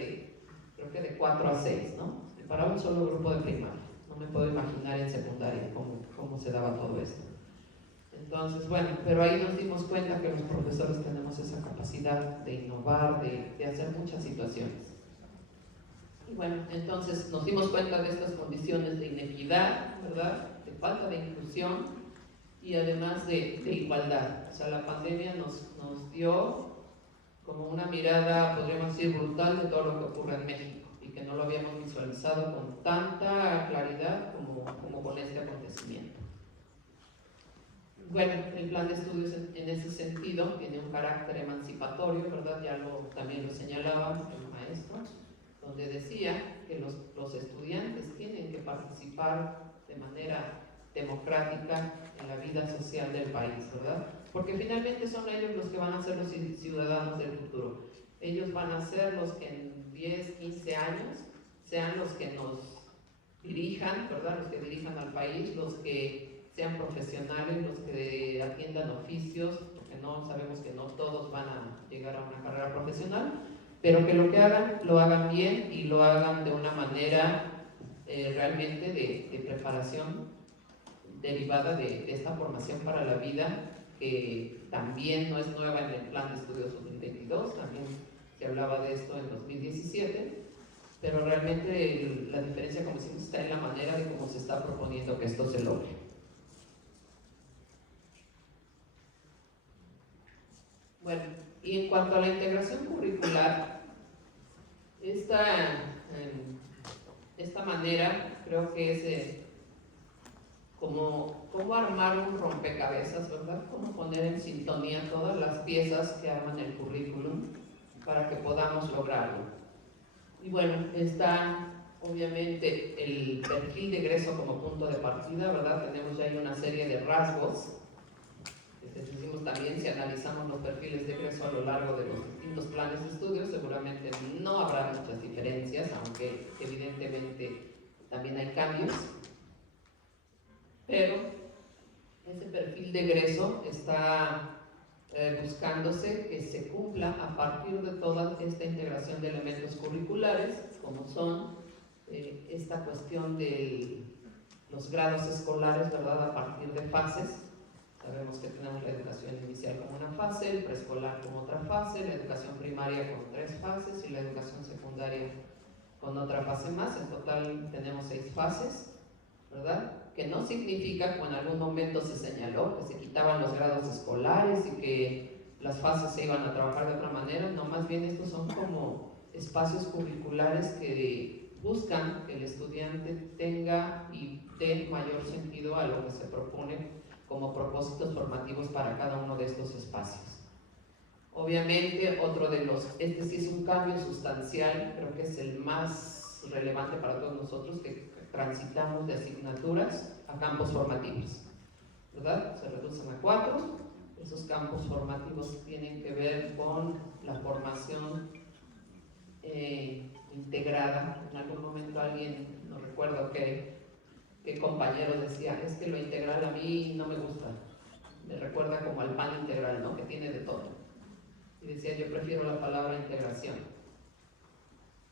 creo que de 4 a 6, ¿no? Y para un solo grupo de primaria. No me puedo imaginar en secundaria cómo se daba todo esto. Entonces, bueno, pero ahí nos dimos cuenta que los profesores tenemos esa capacidad de innovar, de hacer muchas situaciones. Y bueno, entonces nos dimos cuenta de estas condiciones de inequidad, ¿verdad? De falta de inclusión y además de igualdad. O sea, la pandemia nos dio como una mirada, podríamos decir, brutal de todo lo que ocurre en México y que no lo habíamos visualizado con tanta claridad como con este acontecimiento. Bueno, el plan de estudios en ese sentido tiene un carácter emancipatorio, ¿verdad? Ya también lo señalaba el maestro, donde decía que los estudiantes tienen que participar de manera democrática en la vida social del país, ¿verdad? Porque finalmente son ellos los que van a ser los ciudadanos del futuro. Ellos van a ser los que en 10, 15 años sean los que nos dirijan, ¿verdad? Los que dirijan al país, los que sean profesionales, los que atiendan oficios, porque no sabemos que no todos van a llegar a una carrera profesional, pero que lo que hagan, lo hagan bien y lo hagan de una manera realmente de preparación derivada de esta formación para la vida, que también no es nueva en el Plan de Estudios 2022, también se hablaba de esto en 2017, pero realmente la diferencia, como decimos, está en la manera de cómo se está proponiendo que esto se logre. Bueno, y en cuanto a la integración curricular, esta manera creo que es cómo armar un rompecabezas, ¿verdad? Cómo poner en sintonía todas las piezas que arman el currículum para que podamos lograrlo. Y bueno, está obviamente el perfil de egreso como punto de partida, ¿verdad? Tenemos ya ahí una serie de rasgos. Decimos también, si analizamos los perfiles de egreso a lo largo de los distintos planes de estudio, seguramente no habrá muchas diferencias, aunque evidentemente también hay cambios. Pero ese perfil de egreso está buscándose que se cumpla a partir de toda esta integración de elementos curriculares, como son esta cuestión de los grados escolares, ¿verdad? A partir de fases. Sabemos que tenemos la educación inicial como una fase, el preescolar como otra fase, la educación primaria con 3 fases y la educación secundaria con otra fase más. En total tenemos 6 fases, ¿verdad? Que no significa, como en algún momento se señaló, que se quitaban los grados escolares y que las fases se iban a trabajar de otra manera. No, más bien estos son como espacios curriculares que buscan que el estudiante tenga y dé mayor sentido a lo que se propone como propósitos formativos para cada uno de estos espacios. Obviamente, este sí es un cambio sustancial, creo que es el más relevante para todos nosotros, que transitamos de asignaturas a campos formativos, ¿verdad? Se reducen a 4, esos campos formativos tienen que ver con la formación integrada. En algún momento alguien, no recuerdo qué compañero decía, es que lo integral a mí no me gusta, me recuerda como al pan integral, ¿no? Que tiene de todo. Y decía, yo prefiero la palabra integración.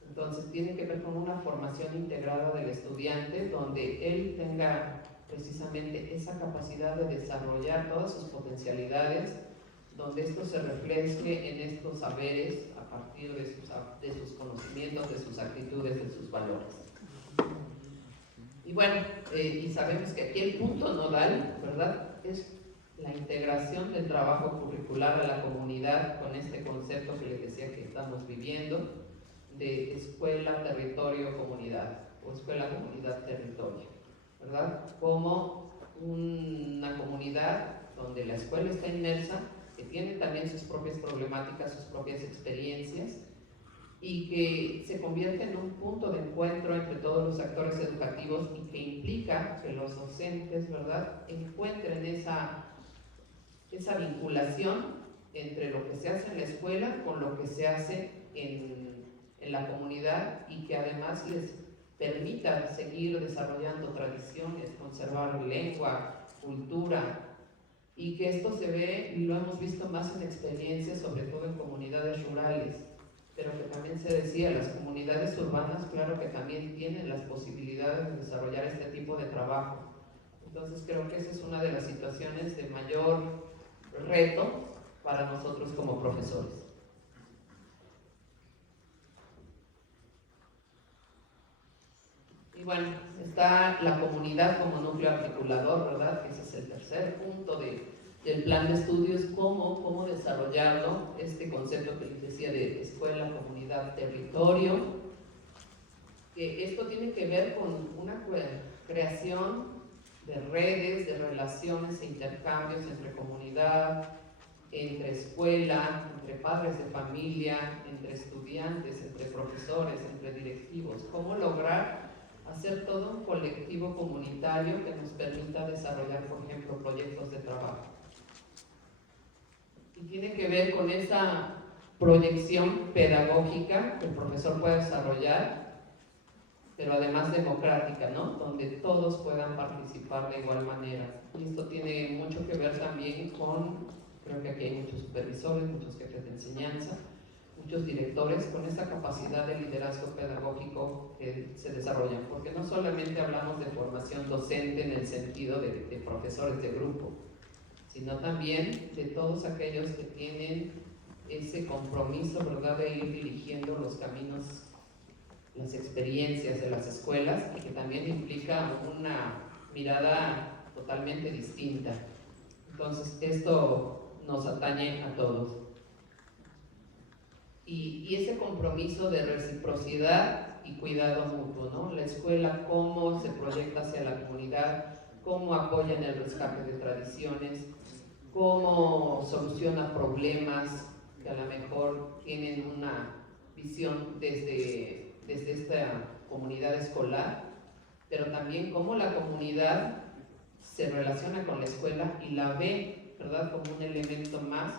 Entonces tiene que ver con una formación integrada del estudiante, donde él tenga precisamente esa capacidad de desarrollar todas sus potencialidades, donde esto se refleje en estos saberes a partir de sus conocimientos, de sus actitudes, de sus valores. Y bueno, y sabemos que aquí el punto nodal, ¿verdad?, es la integración del trabajo curricular a la comunidad con este concepto que les decía que estamos viviendo de escuela, territorio, comunidad, o escuela, comunidad, territorio, ¿verdad? Como una comunidad donde la escuela está inmersa, que tiene también sus propias problemáticas, sus propias experiencias, y que se convierte en un punto de encuentro entre todos los actores educativos y que implica que los docentes, ¿verdad?, encuentren esa vinculación entre lo que se hace en la escuela con lo que se hace en la comunidad y que además les permita seguir desarrollando tradiciones, conservar lengua, cultura, y que esto se ve y lo hemos visto más en experiencias, sobre todo en comunidades rurales, pero que también se decía, las comunidades urbanas, claro que también tienen las posibilidades de desarrollar este tipo de trabajo. Entonces creo que esa es una de las situaciones de mayor reto para nosotros como profesores. Y bueno, está la comunidad como núcleo articulador, ¿verdad? Que ese es el tercer punto del plan de estudios, cómo desarrollarlo, este concepto que les decía de escuela, comunidad, territorio. Esto tiene que ver con una creación de redes, de relaciones e intercambios entre comunidad, entre escuela, entre padres de familia, entre estudiantes, entre profesores, entre directivos. Cómo lograr hacer todo un colectivo comunitario que nos permita desarrollar, por ejemplo, proyectos de trabajo. Y tiene que ver con esa proyección pedagógica que el profesor puede desarrollar, pero además democrática, ¿no? Donde todos puedan participar de igual manera. Y esto tiene mucho que ver también con, creo que aquí hay muchos supervisores, muchos jefes de enseñanza, muchos directores con esa capacidad de liderazgo pedagógico que se desarrollan, porque no solamente hablamos de formación docente en el sentido de profesores de grupo, sino también de todos aquellos que tienen ese compromiso, ¿verdad?, de ir dirigiendo los caminos, las experiencias de las escuelas, y que también implica una mirada totalmente distinta. Entonces, esto nos atañe a todos. Y ese compromiso de reciprocidad y cuidado mutuo, ¿no? La escuela, cómo se proyecta hacia la comunidad, cómo apoya en el rescate de tradiciones, cómo soluciona problemas que a lo mejor tienen una visión desde esta comunidad escolar, pero también cómo la comunidad se relaciona con la escuela y la ve, ¿verdad?, como un elemento más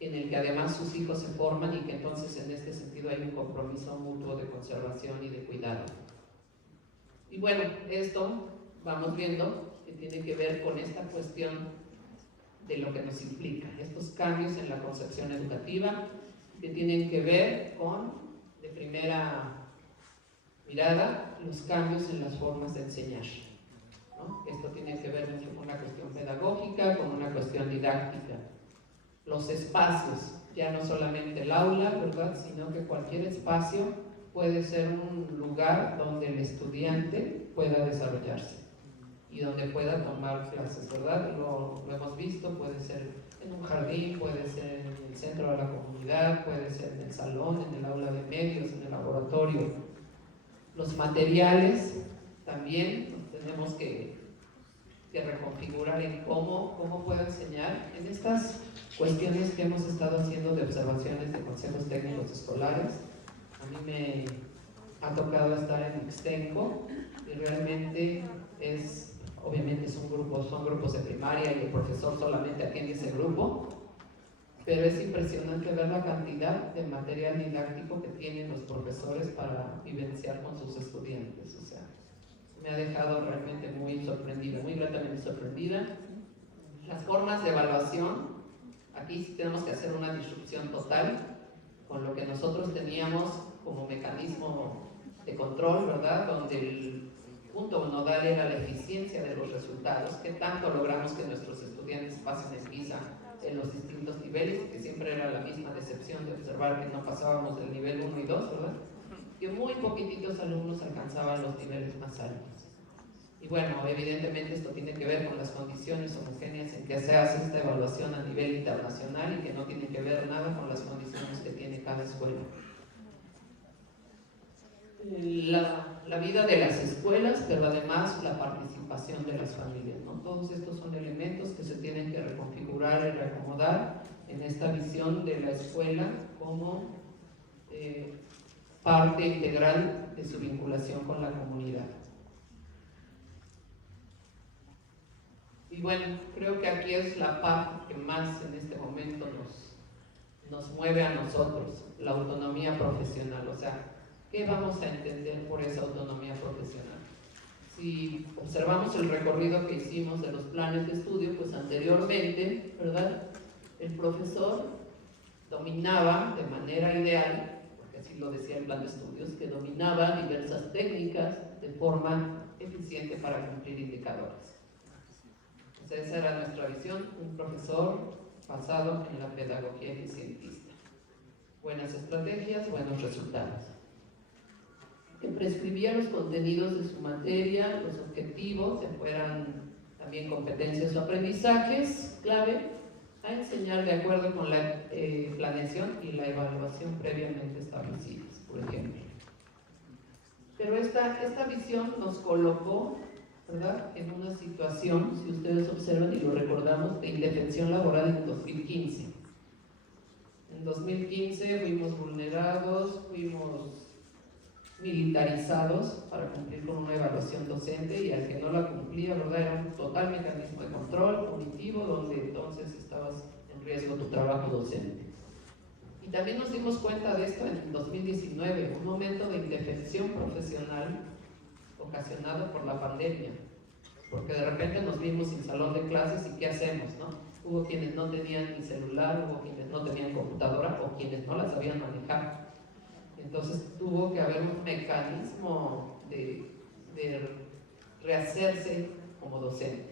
en el que además sus hijos se forman, y que entonces en este sentido hay un compromiso mutuo de conservación y de cuidado. Y bueno, esto vamos viendo que tiene que ver con esta cuestión de lo que nos implica, estos cambios en la concepción educativa, que tienen que ver con, de primera mirada, los cambios en las formas de enseñar, ¿no? Esto tiene que ver mucho con una cuestión pedagógica, con una cuestión didáctica. Los espacios, ya no solamente el aula, ¿verdad?, sino que cualquier espacio puede ser un lugar donde el estudiante pueda desarrollarse y donde pueda tomar clases, ¿verdad? Lo hemos visto, puede ser en un jardín, puede ser en el centro de la comunidad, puede ser en el salón, en el aula de medios, en el laboratorio. Los materiales también tenemos que reconfigurar en cómo puedo enseñar en estas cuestiones que hemos estado haciendo de observaciones de consejos técnicos escolares. A mí me ha tocado estar en Ixtenco y realmente obviamente son grupos de primaria y el profesor solamente atiende ese grupo, pero es impresionante ver la cantidad de material didáctico que tienen los profesores para vivenciar con sus estudiantes. O sea, me ha dejado realmente muy sorprendida, muy gratamente sorprendida. Las formas de evaluación, aquí sí tenemos que hacer una disrupción total con lo que nosotros teníamos como mecanismo de control, ¿verdad?, donde el punto nodal era la eficiencia de los resultados, qué tanto logramos que nuestros estudiantes pasen en PISA en los distintos niveles, que siempre era la misma decepción de observar que no pasábamos del nivel 1 y 2, ¿verdad?, que muy poquititos alumnos alcanzaban los niveles más altos. Y bueno, evidentemente esto tiene que ver con las condiciones homogéneas en que se hace esta evaluación a nivel internacional y que no tiene que ver nada con las condiciones que tiene cada escuela. La vida de las escuelas, pero además la participación de las familias, ¿no? Todos estos son elementos que se tienen que reconfigurar y reacomodar en esta visión de la escuela como parte integral de su vinculación con la comunidad. Y bueno, creo que aquí es la parte que más en este momento nos mueve a nosotros, la autonomía profesional. O sea, ¿qué vamos a entender por esa autonomía profesional? Si observamos el recorrido que hicimos de los planes de estudio, pues anteriormente, ¿verdad?, el profesor dominaba de manera ideal, porque así lo decía el plan de estudios, que dominaba diversas técnicas de forma eficiente para cumplir indicadores. O sea, esa era nuestra visión, un profesor basado en la pedagogía eficientista. Buenas estrategias, buenos resultados. Que prescribía los contenidos de su materia, los objetivos, que fueran también competencias o aprendizajes clave, a enseñar de acuerdo con la planeación y la evaluación previamente establecidas, por ejemplo. Pero esta visión nos colocó, ¿verdad?, en una situación, si ustedes observan y lo recordamos, de indefensión laboral en 2015. En 2015 fuimos vulnerados, fuimos militarizados para cumplir con una evaluación docente, y al que no la cumplía, ¿verdad?, era un total mecanismo de control punitivo, donde entonces estabas en riesgo tu trabajo docente. Y también nos dimos cuenta de esto en 2019, un momento de indefensión profesional ocasionado por la pandemia, porque de repente nos vimos sin salón de clases y ¿qué hacemos, no? Hubo quienes no tenían ni celular, hubo quienes no tenían computadora o quienes no la sabían manejar. Entonces tuvo que haber un mecanismo de rehacerse como docente.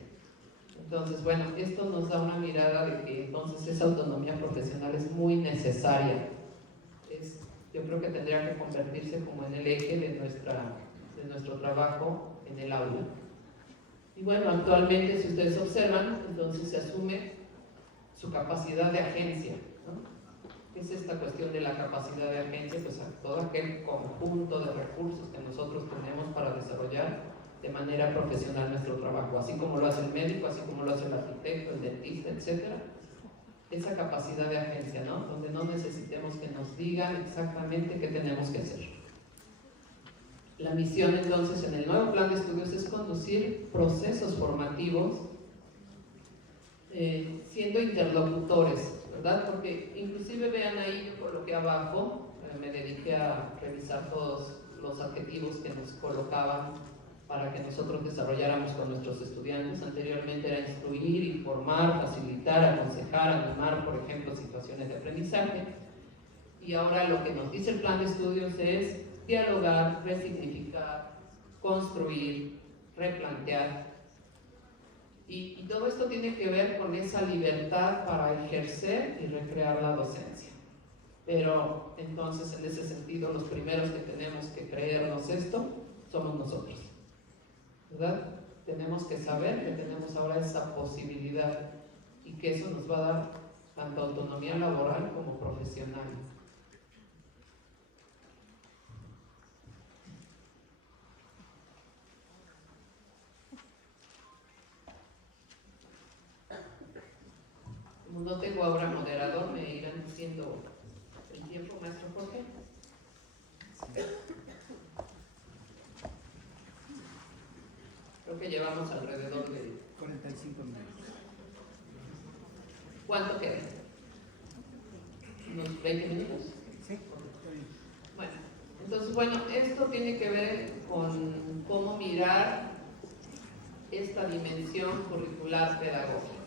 Entonces, bueno, esto nos da una mirada de que entonces esa autonomía profesional es muy necesaria. Yo creo que tendría que convertirse como en el eje de nuestro trabajo en el aula. Y bueno, actualmente, si ustedes observan, entonces se asume su capacidad de agencia, ¿no? ¿Qué es esta cuestión de la capacidad de agencia? Pues a todo aquel conjunto de recursos que nosotros tenemos para desarrollar de manera profesional nuestro trabajo, así como lo hace el médico, así como lo hace el arquitecto, el dentista, etc. Esa capacidad de agencia, ¿no?, donde no necesitemos que nos digan exactamente qué tenemos que hacer. La misión entonces en el nuevo plan de estudios es conducir procesos formativos siendo interlocutores, ¿verdad? Porque inclusive vean ahí, yo coloqué abajo, me dediqué a revisar todos los adjetivos que nos colocaban para que nosotros desarrolláramos con nuestros estudiantes. Anteriormente era instruir, informar, facilitar, aconsejar, animar, por ejemplo, situaciones de aprendizaje. Y ahora lo que nos dice el plan de estudios es dialogar, resignificar, construir, replantear. Y todo esto tiene que ver con esa libertad para ejercer y recrear la docencia. Pero entonces, en ese sentido, los primeros que tenemos que creernos esto somos nosotros, ¿verdad? Tenemos que saber que tenemos ahora esa posibilidad y que eso nos va a dar tanto autonomía laboral como profesional. Como no tengo ahora moderador, me irán diciendo el tiempo, maestro Jorge. Creo que llevamos alrededor de 45 minutos. ¿Cuánto queda? ¿Unos 20 minutos? Sí. Bueno, entonces, bueno, esto tiene que ver con cómo mirar esta dimensión curricular pedagógica.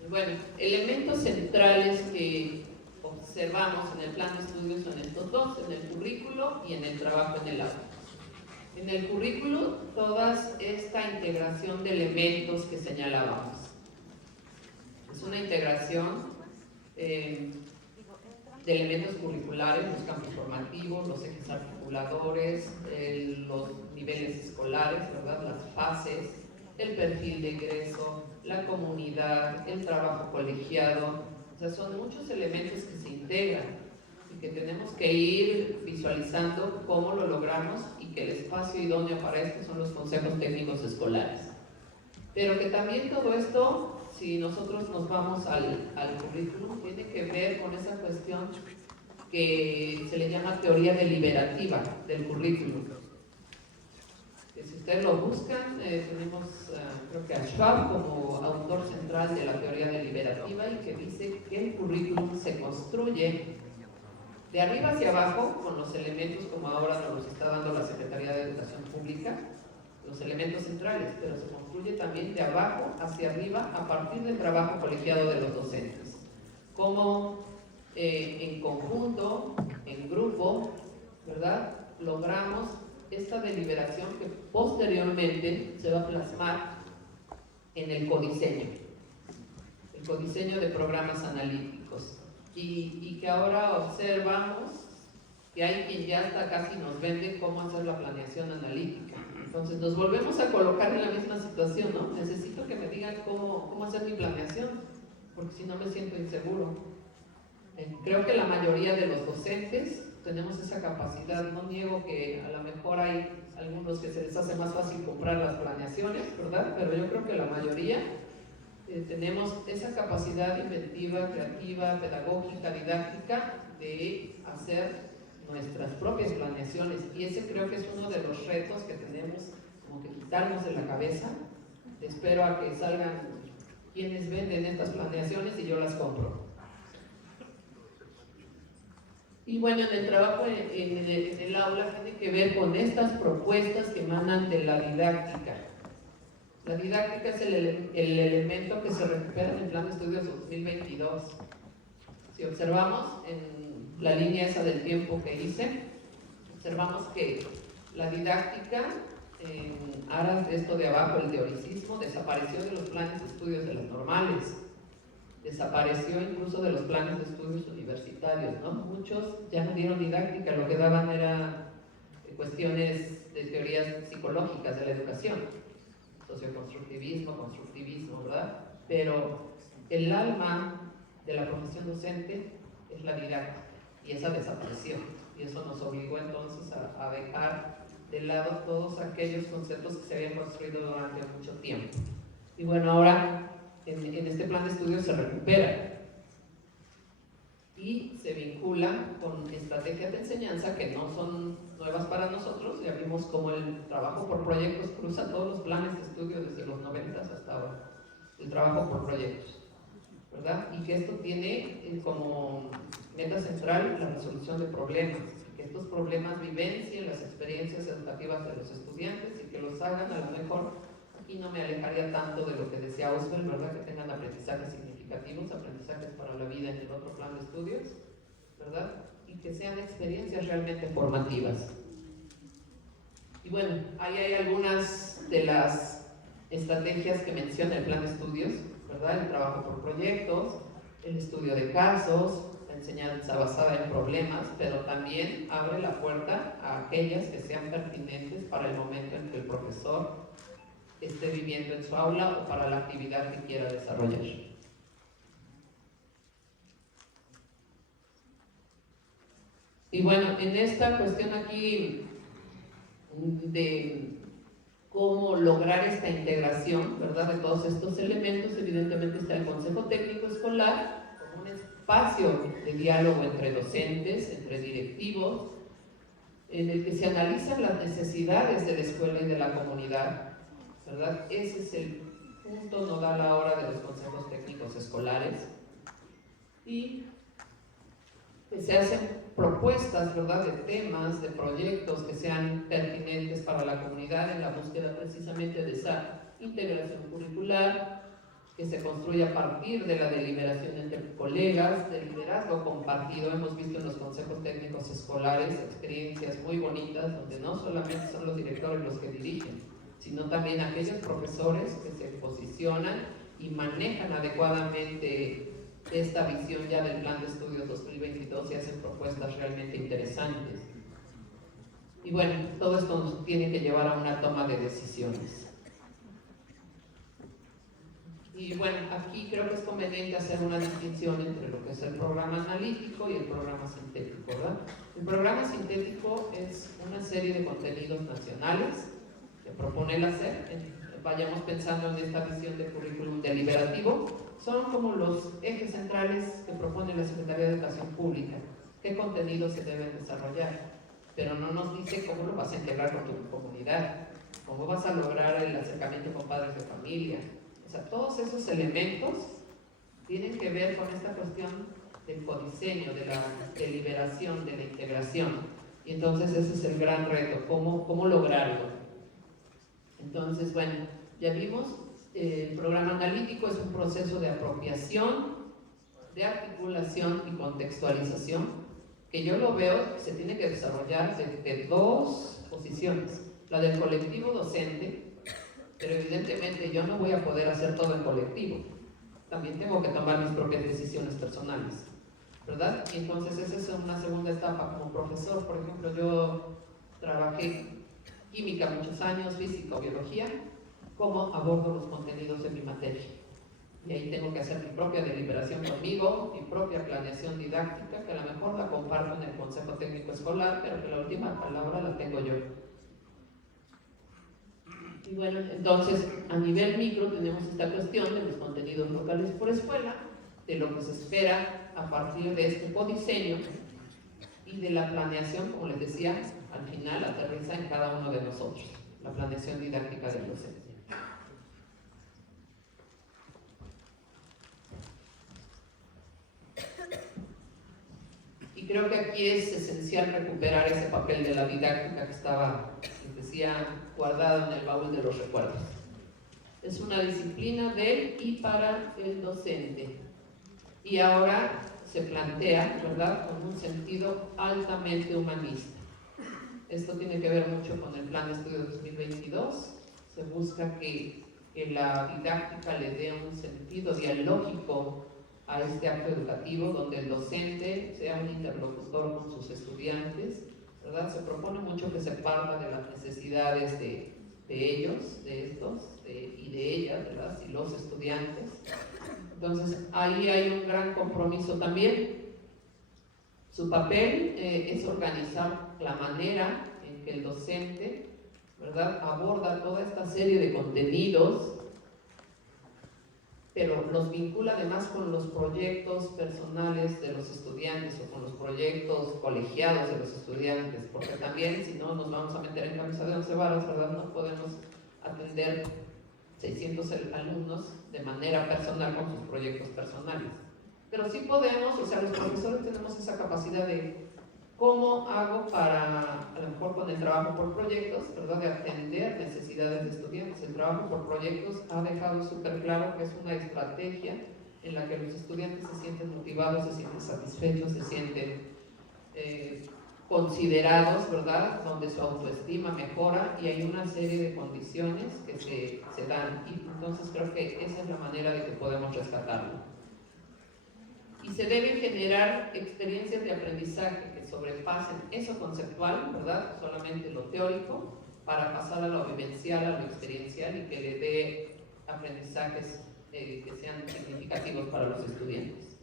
Y bueno, elementos centrales que observamos en el plan de estudios son estos dos, en el currículo y en el trabajo en el aula. En el currículo, toda esta integración de elementos que señalábamos. Es una integración de elementos curriculares, los campos formativos, los ejes articuladores, los niveles escolares, ¿verdad?, las fases, el perfil de ingreso, la comunidad, el trabajo colegiado. O sea, son muchos elementos que se integran y que tenemos que ir visualizando cómo lo logramos, y que el espacio idóneo para esto son los consejos técnicos escolares. Pero que también todo esto, si nosotros nos vamos al currículum, tiene que ver con esa cuestión que se le llama teoría deliberativa del currículum. Si ustedes lo buscan, tenemos creo que a Schwab como autor motor central de la teoría deliberativa y que dice que el currículum se construye de arriba hacia abajo con los elementos como ahora nos los está dando la Secretaría de Educación Pública, los elementos centrales, pero se construye también de abajo hacia arriba a partir del trabajo colegiado de los docentes. Como en conjunto, en grupo, ¿verdad?, logramos esta deliberación que posteriormente se va a plasmar en el codiseño de programas analíticos y que ahora observamos que hay quien ya hasta casi nos vende cómo hacer la planeación analítica. Entonces nos volvemos a colocar en la misma situación, ¿no? Necesito que me digan cómo hacer mi planeación, porque si no me siento inseguro. Creo que la mayoría de los docentes tenemos esa capacidad. No niego que a lo mejor hay algunos que se les hace más fácil comprar las planeaciones, ¿verdad? Pero yo creo que la mayoría tenemos esa capacidad inventiva, creativa, pedagógica, didáctica de hacer nuestras propias planeaciones, y ese creo que es uno de los retos que tenemos como que quitarnos de la cabeza. Espero a que salgan quienes venden estas planeaciones y yo las compro. Y bueno, en el trabajo en el aula tiene que ver con estas propuestas que emanan de la didáctica. La didáctica es el elemento que se recupera en el Plan de Estudios 2022. Si observamos en la línea esa del tiempo que hice, observamos que la didáctica, en aras de esto de abajo, el teoricismo, desapareció de los planes de estudios de las normales. Desapareció incluso de los planes de estudios universitarios, ¿no? Muchos ya no dieron didáctica, lo que daban era cuestiones de teorías psicológicas de la educación, socioconstructivismo, constructivismo, ¿verdad? Pero el alma de la profesión docente es la didáctica, y esa desapareció, y eso nos obligó entonces a dejar de lado todos aquellos conceptos que se habían construido durante mucho tiempo. Y bueno, ahora en este plan de estudios se recupera y se vincula con estrategias de enseñanza que no son nuevas para nosotros. Ya vimos cómo el trabajo por proyectos cruza todos los planes de estudio desde los 90 hasta ahora, el trabajo por proyectos, ¿verdad? Y que esto tiene como meta central la resolución de problemas, que estos problemas vivencien las experiencias educativas de los estudiantes y que los hagan a lo mejor. Y no me alejaría tanto de lo que decía Auswell, ¿verdad? Que tengan aprendizajes significativos, aprendizajes para la vida en el otro plan de estudios, ¿verdad? Y que sean experiencias realmente formativas. Y bueno, ahí hay algunas de las estrategias que menciona el plan de estudios, ¿verdad? El trabajo por proyectos, el estudio de casos, la enseñanza basada en problemas, pero también abre la puerta a aquellas que sean pertinentes para el momento en que el profesor esté viviendo en su aula o para la actividad que quiera desarrollar. Y bueno, en esta cuestión aquí de cómo lograr esta integración, ¿verdad?, de todos estos elementos, evidentemente está el Consejo Técnico Escolar como un espacio de diálogo entre docentes, entre directivos, en el que se analizan las necesidades de la escuela y de la comunidad, ¿verdad? Ese es el punto nodal ahora de los consejos técnicos escolares, y que se hacen propuestas, ¿verdad?, de temas, de proyectos que sean pertinentes para la comunidad en la búsqueda precisamente de esa integración curricular, que se construye a partir de la deliberación entre colegas, del liderazgo compartido. Hemos visto en los consejos técnicos escolares experiencias muy bonitas donde no solamente son los directores los que dirigen, sino también aquellos profesores que se posicionan y manejan adecuadamente esta visión ya del Plan de Estudios 2022 y hacen propuestas realmente interesantes. Y bueno, todo esto nos tiene que llevar a una toma de decisiones. Y bueno, aquí creo que es conveniente hacer una distinción entre lo que es el programa analítico y el programa sintético, ¿verdad? El programa sintético es una serie de contenidos nacionales que propone la SEP. Vayamos pensando en esta visión de currículum deliberativo. Son como los ejes centrales que propone la Secretaría de Educación Pública. ¿Qué contenidos se deben desarrollar? Pero no nos dice cómo lo vas a integrar con tu comunidad, cómo vas a lograr el acercamiento con padres de familia, O sea, todos esos elementos tienen que ver con esta cuestión del codiseño, de la deliberación, de la integración. Y entonces ese es el gran reto, cómo lograrlo. Entonces, bueno, ya vimos, el programa analítico es un proceso de apropiación, de articulación y contextualización, que yo lo veo que se tiene que desarrollar desde dos posiciones. La del colectivo docente, pero evidentemente yo no voy a poder hacer todo en colectivo. También tengo que tomar mis propias decisiones personales, ¿verdad? Y entonces esa es una segunda etapa como profesor. Por ejemplo, yo trabajé química muchos años, física o biología, cómo abordo los contenidos de mi materia. Y ahí tengo que hacer mi propia deliberación conmigo, mi propia planeación didáctica, que a lo mejor la comparto en el Consejo Técnico Escolar, pero que la última palabra la tengo yo. Y bueno, entonces, a nivel micro tenemos esta cuestión de los contenidos locales por escuela, de lo que se espera a partir de este codiseño y de la planeación, como les decía, al final aterriza en cada uno de nosotros, la planeación didáctica del docente. Y creo que aquí es esencial recuperar ese papel de la didáctica que estaba, les decía, guardado en el baúl de los recuerdos. Es una disciplina del y para el docente. Y ahora se plantea, ¿verdad?, con un sentido altamente humanista. Esto tiene que ver mucho con el Plan de Estudio 2022. Se busca que la didáctica le dé un sentido dialógico a este acto educativo, donde el docente sea un interlocutor con sus estudiantes, ¿verdad? Se propone mucho que se parta de las necesidades de ellos, de estos, y de ellas, ¿verdad? Y los estudiantes. Entonces, ahí hay un gran compromiso también. Su papel es organizar la manera en que el docente, ¿verdad?, aborda toda esta serie de contenidos, pero los vincula además con los proyectos personales de los estudiantes o con los proyectos colegiados de los estudiantes, porque también si no nos vamos a meter en camisa de 11 varas, ¿verdad? No podemos atender 600 alumnos de manera personal con sus proyectos personales. Pero sí podemos, o sea, los profesores tenemos esa capacidad de cómo hago para, a lo mejor con el trabajo por proyectos, ¿verdad?, de atender necesidades de estudiantes. El trabajo por proyectos ha dejado súper claro que es una estrategia en la que los estudiantes se sienten motivados, se sienten satisfechos, se sienten considerados, ¿verdad?, donde su autoestima mejora y hay una serie de condiciones que se dan. Y entonces creo que esa es la manera de que podemos rescatarlo. Y se deben generar experiencias de aprendizaje que sobrepasen eso conceptual, ¿verdad?, solamente lo teórico, para pasar a lo vivencial, a lo experiencial y que le dé aprendizajes que sean significativos para los estudiantes.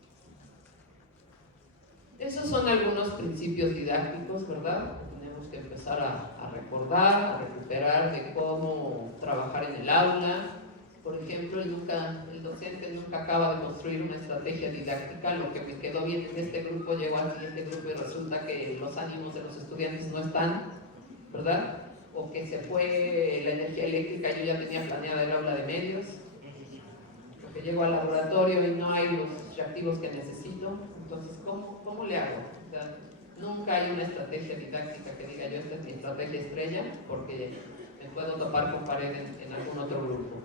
Esos son algunos principios didácticos, ¿verdad?, que tenemos que empezar a recordar, a recuperar de cómo trabajar en el aula. Por ejemplo, el docente nunca acaba de construir una estrategia didáctica. Lo que me quedó bien en este grupo, llegó al siguiente grupo y resulta que los ánimos de los estudiantes no están, ¿verdad? O que se fue la energía eléctrica, yo ya tenía planeada el aula de medios. O que llego al laboratorio y no hay los reactivos que necesito. Entonces, ¿cómo le hago? O sea, nunca hay una estrategia didáctica que diga yo, esta es mi estrategia estrella, porque me puedo topar con pared en algún otro grupo.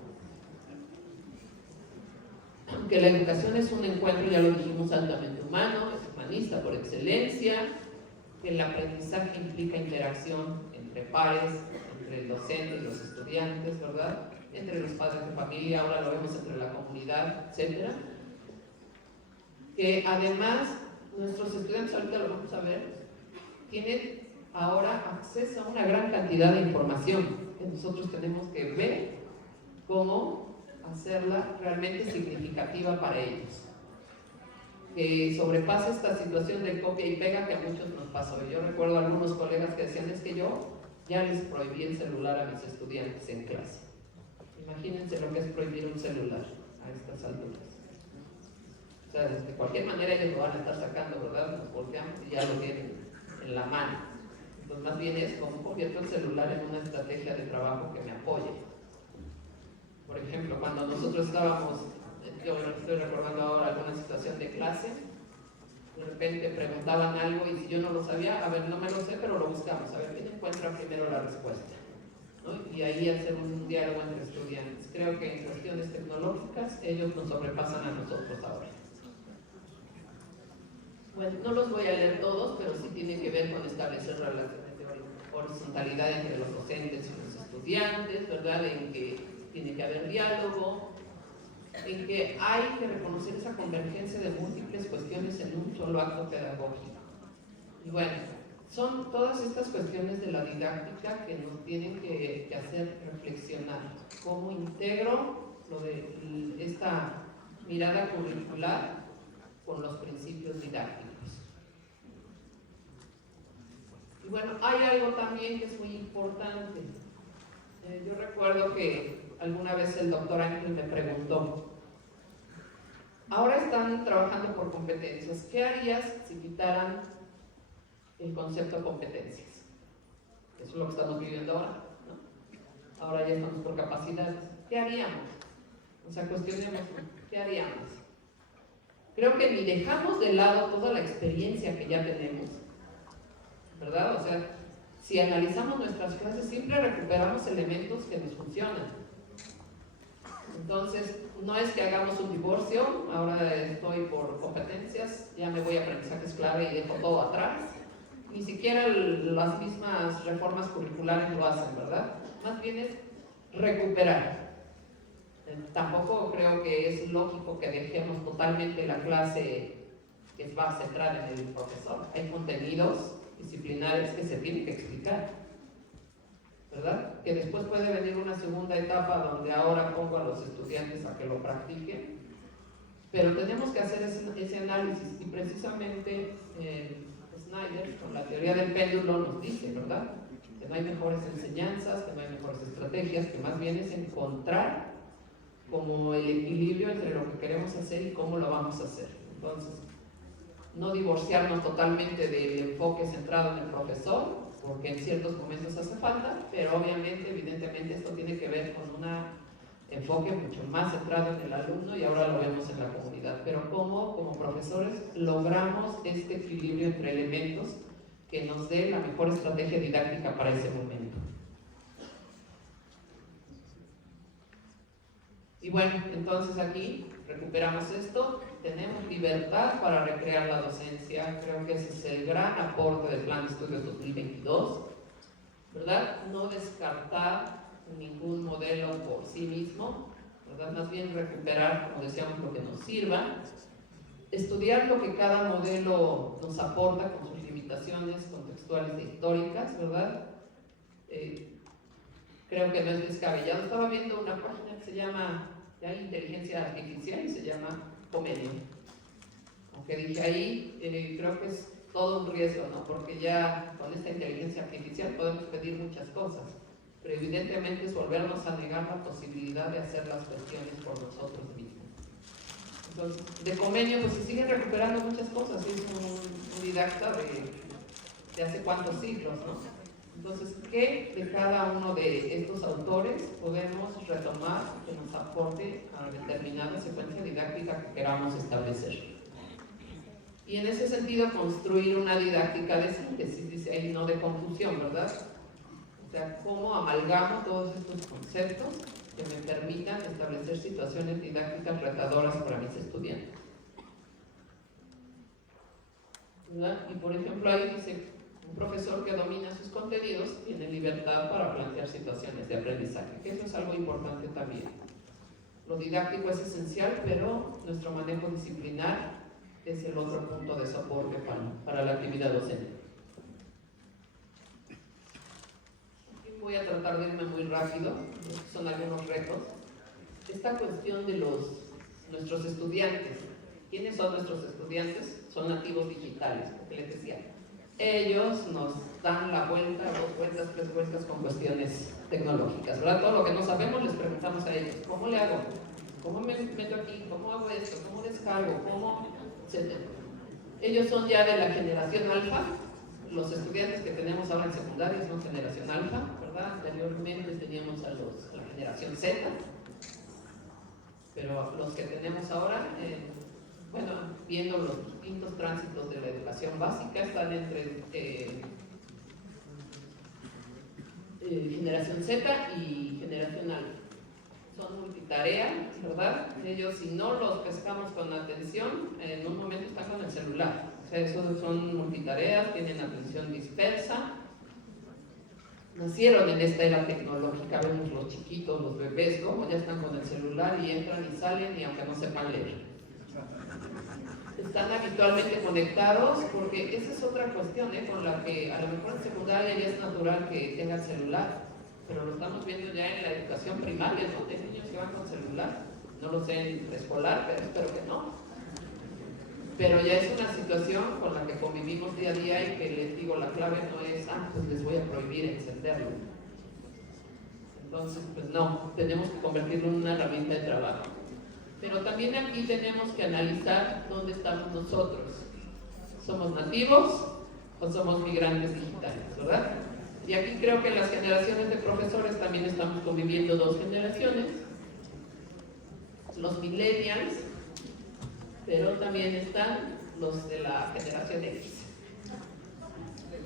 Que la educación es un encuentro, ya lo dijimos, altamente humano, es humanista por excelencia, que el aprendizaje implica interacción entre pares, entre el docente y los estudiantes, ¿verdad?, entre los padres de familia, ahora lo vemos entre la comunidad, etc. Que además nuestros estudiantes, ahorita lo vamos a ver, tienen ahora acceso a una gran cantidad de información que nosotros tenemos que ver cómo hacerla realmente significativa para ellos, que sobrepase esta situación de copia y pega que a muchos nos pasó. Yo recuerdo a algunos colegas que decían, es que yo ya les prohibí el celular a mis estudiantes en clase. Imagínense lo que es prohibir un celular a estas alturas. O sea, de cualquier manera ellos lo van a estar sacando, ¿verdad? Nos volteamos y ya lo tienen en la mano. Entonces más bien es cómo convierto el celular en una estrategia de trabajo que me apoye. Por ejemplo, cuando nosotros estábamos, yo estoy recordando ahora alguna situación de clase, de repente preguntaban algo y si yo no lo sabía, a ver, no me lo sé, pero lo buscamos, a ver, ¿quién encuentra primero la respuesta? ¿No? Y ahí hacer un diálogo entre estudiantes. Creo que en cuestiones tecnológicas ellos nos sobrepasan a nosotros ahora. Bueno, no los voy a leer todos, pero sí tiene que ver con establecer relaciones de horizontalidad entre los docentes y los estudiantes, ¿verdad? En que tiene que haber diálogo, en que hay que reconocer esa convergencia de múltiples cuestiones en un solo acto pedagógico. Y bueno, son todas estas cuestiones de la didáctica que nos tienen que hacer reflexionar. ¿Cómo integro lo de esta mirada curricular con los principios didácticos? Y bueno, hay algo también que es muy importante. Yo recuerdo que alguna vez el doctor Ángel me preguntó, ahora están trabajando por competencias, ¿qué harías si quitaran el concepto de competencias? Eso es lo que estamos viviendo ahora, ¿no? Ahora ya estamos por capacidades. ¿Qué haríamos? O sea, cuestionemos, ¿qué haríamos? Creo que ni dejamos de lado toda la experiencia que ya tenemos, ¿verdad? O sea, si analizamos nuestras clases, siempre recuperamos elementos que nos funcionan. Entonces, no es que hagamos un divorcio, ahora estoy por competencias, ya me voy a aprendizajes clave y dejo todo atrás. Ni siquiera las mismas reformas curriculares lo hacen, ¿verdad? Más bien es recuperar. Tampoco creo que es lógico que dejemos totalmente la clase que va centrada en el profesor. Hay contenidos disciplinares que se tienen que explicar, ¿verdad? Que después puede venir una segunda etapa donde ahora pongo a los estudiantes a que lo practiquen, pero tenemos que hacer ese análisis y precisamente Snyder, con la teoría del péndulo, nos dice, ¿verdad? Que no hay mejores enseñanzas, que no hay mejores estrategias, que más bien es encontrar como el equilibrio entre lo que queremos hacer y cómo lo vamos a hacer. Entonces, no divorciarnos totalmente del enfoque centrado en el profesor, porque en ciertos momentos hace falta, pero obviamente, evidentemente, esto tiene que ver con un enfoque mucho más centrado en el alumno y ahora lo vemos en la comunidad. Pero cómo, como profesores, logramos este equilibrio entre elementos que nos dé la mejor estrategia didáctica para ese momento. Y bueno, entonces aquí recuperamos esto, tenemos libertad para recrear la docencia, creo que ese es el gran aporte del Plan de Estudios 2022, ¿verdad? No descartar ningún modelo por sí mismo, ¿verdad? Más bien recuperar, como decíamos, lo que nos sirva, estudiar lo que cada modelo nos aporta con sus limitaciones contextuales e históricas, ¿verdad? Creo que no es descabellado. Estaba viendo una página que se llama ya Inteligencia Artificial y se llama Comenio. Aunque dije ahí, creo que es todo un riesgo, ¿no? Porque ya con esta inteligencia artificial podemos pedir muchas cosas, pero evidentemente es volvernos a negar la posibilidad de hacer las cuestiones por nosotros mismos. Entonces, de Comenio pues se siguen recuperando muchas cosas, es un didacta de hace cuántos siglos, ¿no? Entonces, ¿qué de cada uno de estos autores podemos retomar que nos aporte a determinada secuencia didáctica que queramos establecer? Y en ese sentido, construir una didáctica de síntesis, dice ahí, no de confusión, ¿verdad? O sea, ¿cómo amalgamo todos estos conceptos que me permitan establecer situaciones didácticas retadoras para mis estudiantes? ¿Verdad? Y por ejemplo, ahí dice, un profesor que domina sus contenidos tiene libertad para plantear situaciones de aprendizaje, que eso es algo importante también. Lo didáctico es esencial, pero nuestro manejo disciplinar es el otro punto de soporte para la actividad docente. Y voy a tratar de irme muy rápido, son algunos retos. Esta cuestión de nuestros estudiantes. ¿Quiénes son nuestros estudiantes? Son nativos digitales, porque les decía. Ellos nos dan la vuelta, 2 vueltas, 3 vueltas con cuestiones tecnológicas, ¿verdad? Todo lo que no sabemos les preguntamos a ellos, ¿cómo le hago? ¿Cómo me meto aquí? ¿Cómo hago esto? ¿Cómo descargo? ¿Cómo? Etcétera. Ellos son ya de la generación alfa, los estudiantes que tenemos ahora en secundaria son generación alfa, ¿verdad? Anteriormente teníamos a la generación Z, Pero los que tenemos ahora, bueno, viendo los distintos tránsitos de la educación básica, están entre generación Z y generación alfa. Son multitarea, ¿verdad? Ellos, si no los pescamos con atención, en un momento están con el celular. O sea, esos son multitareas, tienen atención dispersa. Nacieron en esta era tecnológica, vemos los chiquitos, los bebés, ¿no? Ya están con el celular y entran y salen y aunque no sepan leer. Están habitualmente conectados porque esa es otra cuestión, con la que a lo mejor en secundaria ya es natural que tengan celular, pero lo estamos viendo ya en la educación primaria, ¿no? De niños que van con celular. No lo sé en preescolar, pero espero que no. Pero ya es una situación con la que convivimos día a día y que les digo, la clave no es, pues les voy a prohibir encenderlo. Entonces, pues no, tenemos que convertirlo en una herramienta de trabajo. Pero también aquí tenemos que analizar dónde estamos nosotros. ¿Somos nativos o somos migrantes digitales, verdad? Y aquí creo que en las generaciones de profesores también estamos conviviendo dos generaciones. Los millennials, pero también están los de la generación X,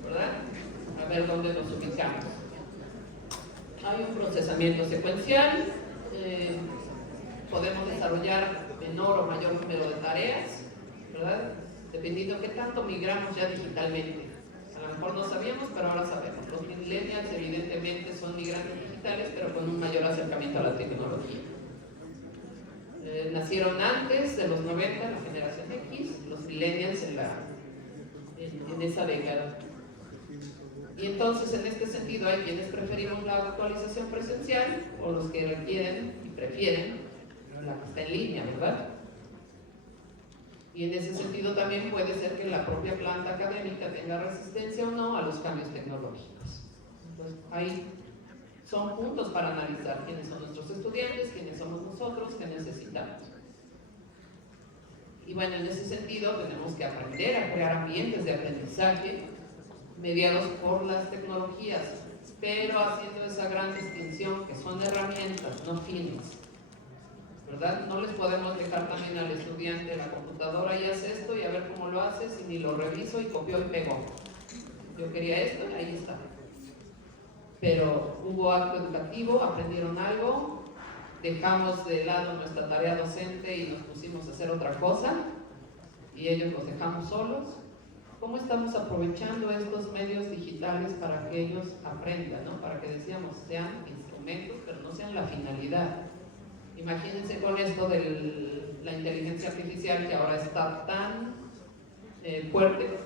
¿verdad? A ver dónde nos ubicamos. Hay un procesamiento secuencial, podemos desarrollar menor o mayor número de tareas, ¿verdad? Dependiendo de qué tanto migramos ya digitalmente. A lo mejor no sabíamos, pero ahora sabemos. Los millennials evidentemente son migrantes digitales, pero con un mayor acercamiento a la tecnología. Nacieron antes de los 90, la generación X, los millennials en esa década. Y entonces, en este sentido, hay quienes preferimos la actualización presencial o los que requieren y prefieren la que está en línea, ¿verdad? Y en ese sentido también puede ser que la propia planta académica tenga resistencia o no a los cambios tecnológicos. Entonces, ahí son puntos para analizar quiénes son nuestros estudiantes, quiénes somos nosotros, qué necesitamos. Y bueno, en ese sentido tenemos que aprender a crear ambientes de aprendizaje mediados por las tecnologías, pero haciendo esa gran distinción que son herramientas, no fines, ¿verdad? No les podemos dejar también al estudiante la computadora y hace esto y a ver cómo lo haces y ni lo reviso y copió y pegó. Yo quería esto y ahí está. Pero hubo acto educativo, aprendieron algo, dejamos de lado nuestra tarea docente y nos pusimos a hacer otra cosa y ellos los dejamos solos. ¿Cómo estamos aprovechando estos medios digitales para que ellos aprendan, ¿no? Para que, decíamos, sean instrumentos, pero no sean la finalidad? Imagínense con esto de la inteligencia artificial que ahora está tan fuerte,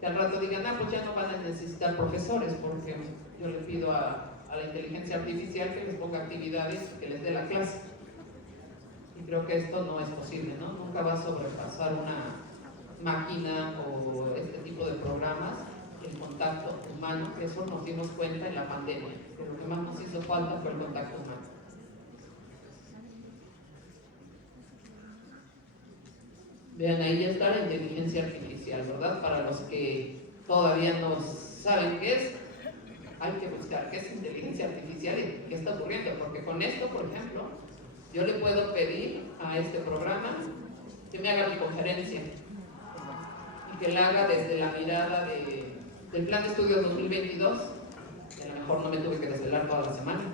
que al rato digan, pues ya no van a necesitar profesores, porque yo le pido a la inteligencia artificial que les ponga actividades que les dé la clase. Y creo que esto no es posible, ¿no? Nunca va a sobrepasar una máquina o este tipo de programas el contacto humano. Eso nos dimos cuenta en la pandemia, que lo que más nos hizo falta fue el contacto humano. Vean, ahí ya está la inteligencia artificial, ¿verdad? Para los que todavía no saben qué es, hay que buscar qué es inteligencia artificial y qué está ocurriendo, porque con esto, por ejemplo, yo le puedo pedir a este programa que me haga mi conferencia y que la haga desde la mirada del Plan de Estudios 2022. A lo mejor no me tuve que desvelar toda la semana,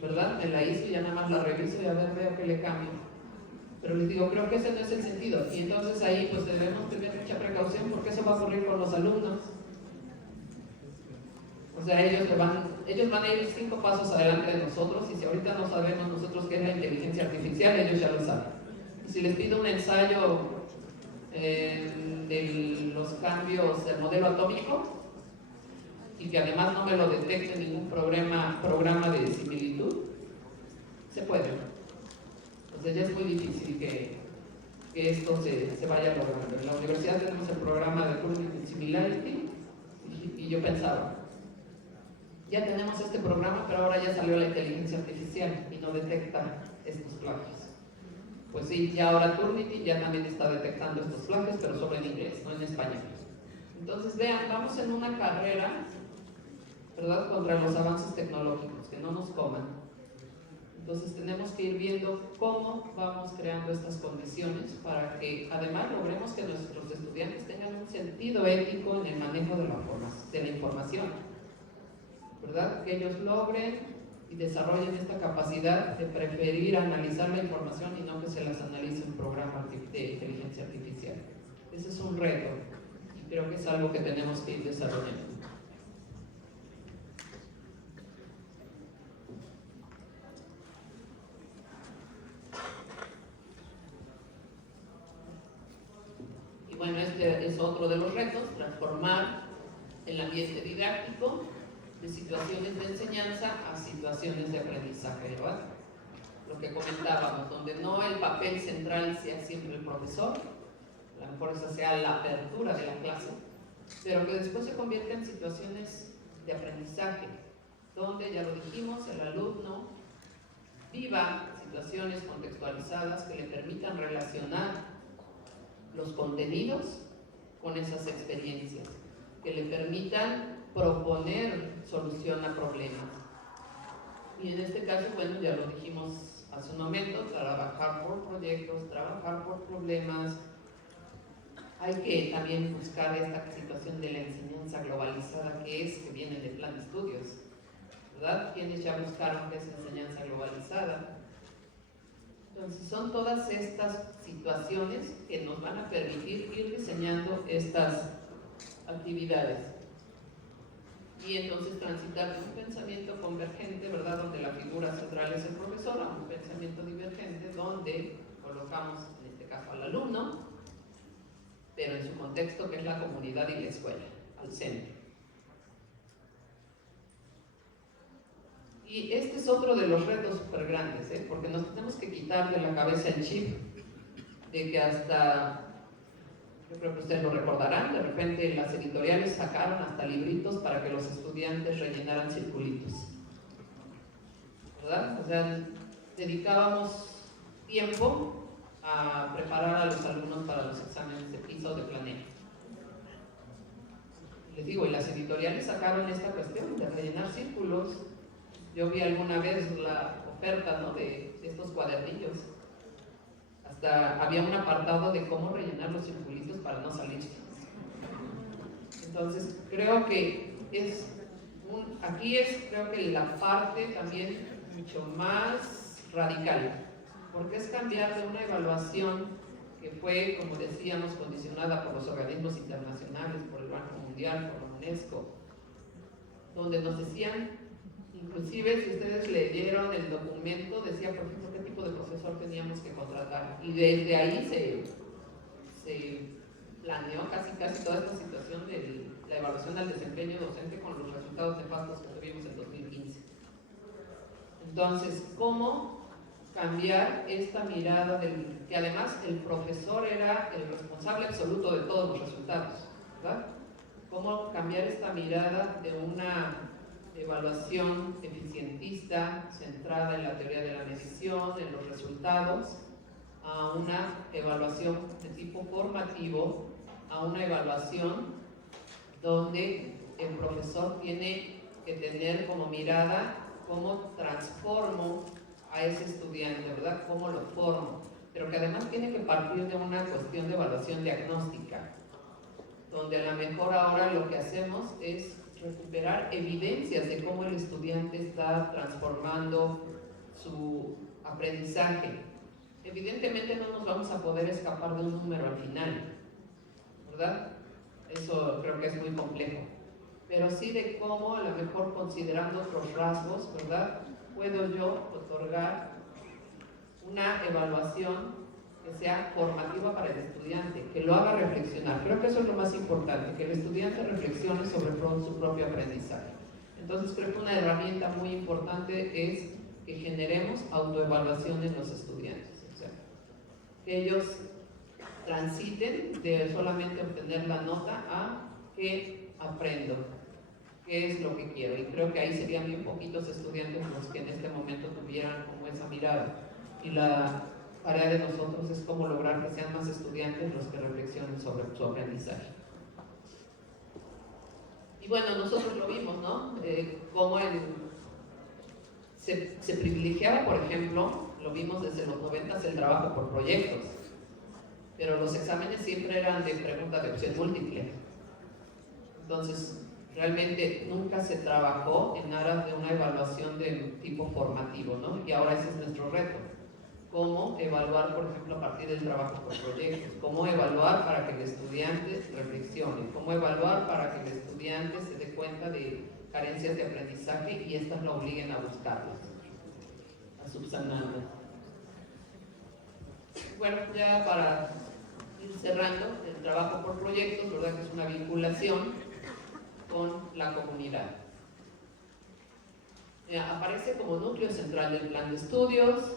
¿verdad? Me la hizo y ya nada más la reviso y a ver, veo que le cambio. Pero les digo, creo que ese no es el sentido. Y entonces ahí pues debemos tener mucha precaución porque eso va a ocurrir con los alumnos. O sea, ellos van a ir 5 pasos adelante de nosotros y si ahorita no sabemos nosotros qué es la inteligencia artificial, ellos ya lo saben. Si les pido un ensayo de los cambios del modelo atómico y que además no me lo detecte ningún programa de similitud, se puede. Entonces ya es muy difícil que esto se vaya logrando. En la universidad tenemos el programa de Current Similarity y yo pensaba, ya tenemos este programa, pero ahora ya salió la inteligencia artificial y no detecta estos plagios. Pues sí, ya ahora Turnitin ya también está detectando estos plagios, pero solo en inglés, no en español. Entonces vean, vamos en una carrera, ¿verdad?, contra los avances tecnológicos, que no nos coman. Entonces tenemos que ir viendo cómo vamos creando estas condiciones para que además logremos que nuestros estudiantes tengan un sentido ético en el manejo de la información, ¿verdad? Que ellos logren y desarrollen esta capacidad de preferir analizar la información y no que se las analice un programa de inteligencia artificial. Ese es un reto y creo que es algo que tenemos que ir desarrollando. Y bueno, este es otro de los retos, transformar el ambiente didáctico de situaciones de enseñanza a situaciones de aprendizaje, ¿verdad? Lo que comentábamos, donde no el papel central sea siempre el profesor, a lo mejor esa sea la apertura de la clase, pero que después se convierta en situaciones de aprendizaje, donde, ya lo dijimos, el alumno viva situaciones contextualizadas que le permitan relacionar los contenidos con esas experiencias, que le permitan proponer solución a problemas. Y en este caso, bueno, ya lo dijimos hace un momento, trabajar por proyectos, trabajar por problemas. Hay que también buscar esta situación de la enseñanza globalizada que viene del plan de estudios, ¿verdad? Quienes ya buscaron que es enseñanza globalizada. Entonces son todas estas situaciones que nos van a permitir ir diseñando estas actividades. Y entonces transitar de un pensamiento convergente, ¿verdad?, donde la figura central es el profesor, a un pensamiento divergente donde colocamos, en este caso, al alumno, pero en su contexto que es la comunidad y la escuela, al centro. Y este es otro de los retos súper grandes, porque nos tenemos que quitar de la cabeza el chip de que hasta, yo creo que ustedes lo recordarán, de repente las editoriales sacaron hasta libritos para que los estudiantes rellenaran circulitos, ¿verdad? O sea, dedicábamos tiempo a preparar a los alumnos para los exámenes de PISA o de Planea. Les digo, y las editoriales sacaron esta cuestión de rellenar círculos. Yo vi alguna vez la oferta, ¿no?, de estos cuadernillos. Hasta había un apartado de cómo rellenar los circulitos para no salirse. Entonces, creo que aquí es, creo que la parte también mucho más radical, porque es cambiar de una evaluación que fue, como decíamos, condicionada por los organismos internacionales, por el Banco Mundial, por la UNESCO, donde nos decían, inclusive si ustedes leyeron el documento, decía, por ejemplo, qué tipo de profesor teníamos que contratar. Y desde ahí se planeó casi toda esta situación de la evaluación del desempeño docente con los resultados nefastos que tuvimos en 2015. Entonces, ¿cómo cambiar esta mirada que además el profesor era el responsable absoluto de todos los resultados, ¿verdad? ¿Cómo cambiar esta mirada de una evaluación eficientista centrada en la teoría de la medición, en los resultados, a una evaluación de tipo formativo, a una evaluación donde el profesor tiene que tener como mirada cómo transformo a ese estudiante, ¿verdad? Cómo lo formo, pero que además tiene que partir de una cuestión de evaluación diagnóstica, donde a lo mejor ahora lo que hacemos es recuperar evidencias de cómo el estudiante está transformando su aprendizaje. Evidentemente no nos vamos a poder escapar de un número al final, ¿verdad? Eso creo que es muy complejo. Pero sí de cómo, a lo mejor considerando otros rasgos, ¿verdad?, puedo yo otorgar una evaluación que sea formativa para el estudiante, que lo haga reflexionar. Creo que eso es lo más importante, que el estudiante reflexione sobre su propio aprendizaje. Entonces creo que una herramienta muy importante es que generemos autoevaluación en los estudiantes, o sea, que ellos transiten de solamente obtener la nota a qué aprendo, qué es lo que quiero. Y creo que ahí serían bien poquitos estudiantes los que en este momento tuvieran como esa mirada. Y la tarea de nosotros es cómo lograr que sean más estudiantes los que reflexionen sobre su aprendizaje. Y bueno, nosotros lo vimos, ¿no? Cómo se privilegiaba, por ejemplo, lo vimos desde los 90, el trabajo por proyectos, pero los exámenes siempre eran de pregunta de opción múltiple. Entonces, realmente nunca se trabajó en aras de una evaluación de tipo formativo, ¿no? Y ahora ese es nuestro reto. Cómo evaluar, por ejemplo, a partir del trabajo por proyectos, cómo evaluar para que el estudiante reflexione, cómo evaluar para que el estudiante se dé cuenta de carencias de aprendizaje y estas lo obliguen a buscarlas, a subsanarlas. Bueno, ya para ir cerrando, el trabajo por proyectos, ¿verdad? Que es una vinculación con la comunidad. Aparece como núcleo central del plan de estudios.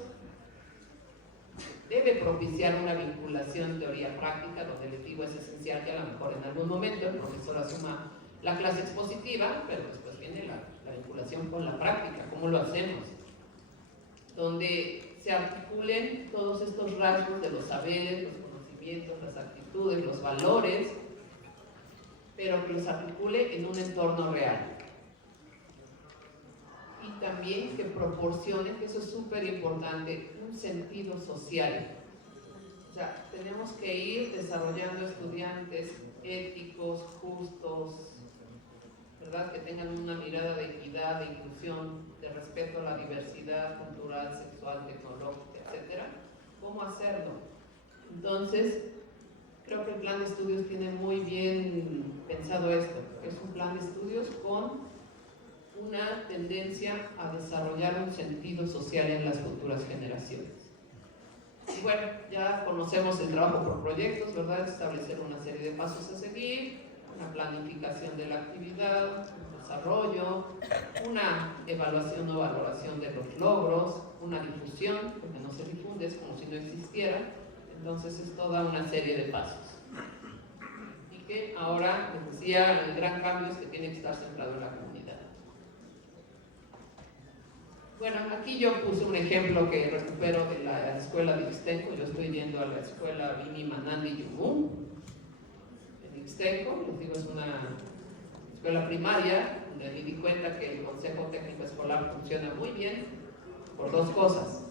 Debe propiciar una vinculación teoría-práctica, donde les digo es esencial que a lo mejor en algún momento el profesor asuma la clase expositiva, pero después viene la vinculación con la práctica, cómo lo hacemos, donde se articulen todos estos rasgos de los saberes, los conocimientos, las actitudes, los valores, pero que los articule en un entorno real. Y también que proporcione, que eso es súper importante, un sentido social. O sea, tenemos que ir desarrollando estudiantes éticos, justos, ¿verdad? Que tengan una mirada de equidad, de inclusión, de respeto a la diversidad cultural, sexual, tecnológica, etc. ¿Cómo hacerlo? Entonces, creo que el plan de estudios tiene muy bien pensado esto. Es un plan de estudios con una tendencia a desarrollar un sentido social en las futuras generaciones. Y bueno, ya conocemos el trabajo por proyectos, ¿verdad? Establecer una serie de pasos a seguir, una planificación de la actividad, un desarrollo, una evaluación o valoración de los logros, una difusión, porque no se difunde, es como si no existiera. Entonces es toda una serie de pasos. Y que ahora, les decía, el gran cambio es que tiene que estar centrado en la comunidad. Bueno, aquí yo puse un ejemplo que recupero de la escuela de Ixtenco. Yo estoy yendo a la escuela Vini Manandi Yumú en Ixtenco. Les digo, es una escuela primaria donde me di cuenta que el Consejo Técnico Escolar funciona muy bien por dos cosas: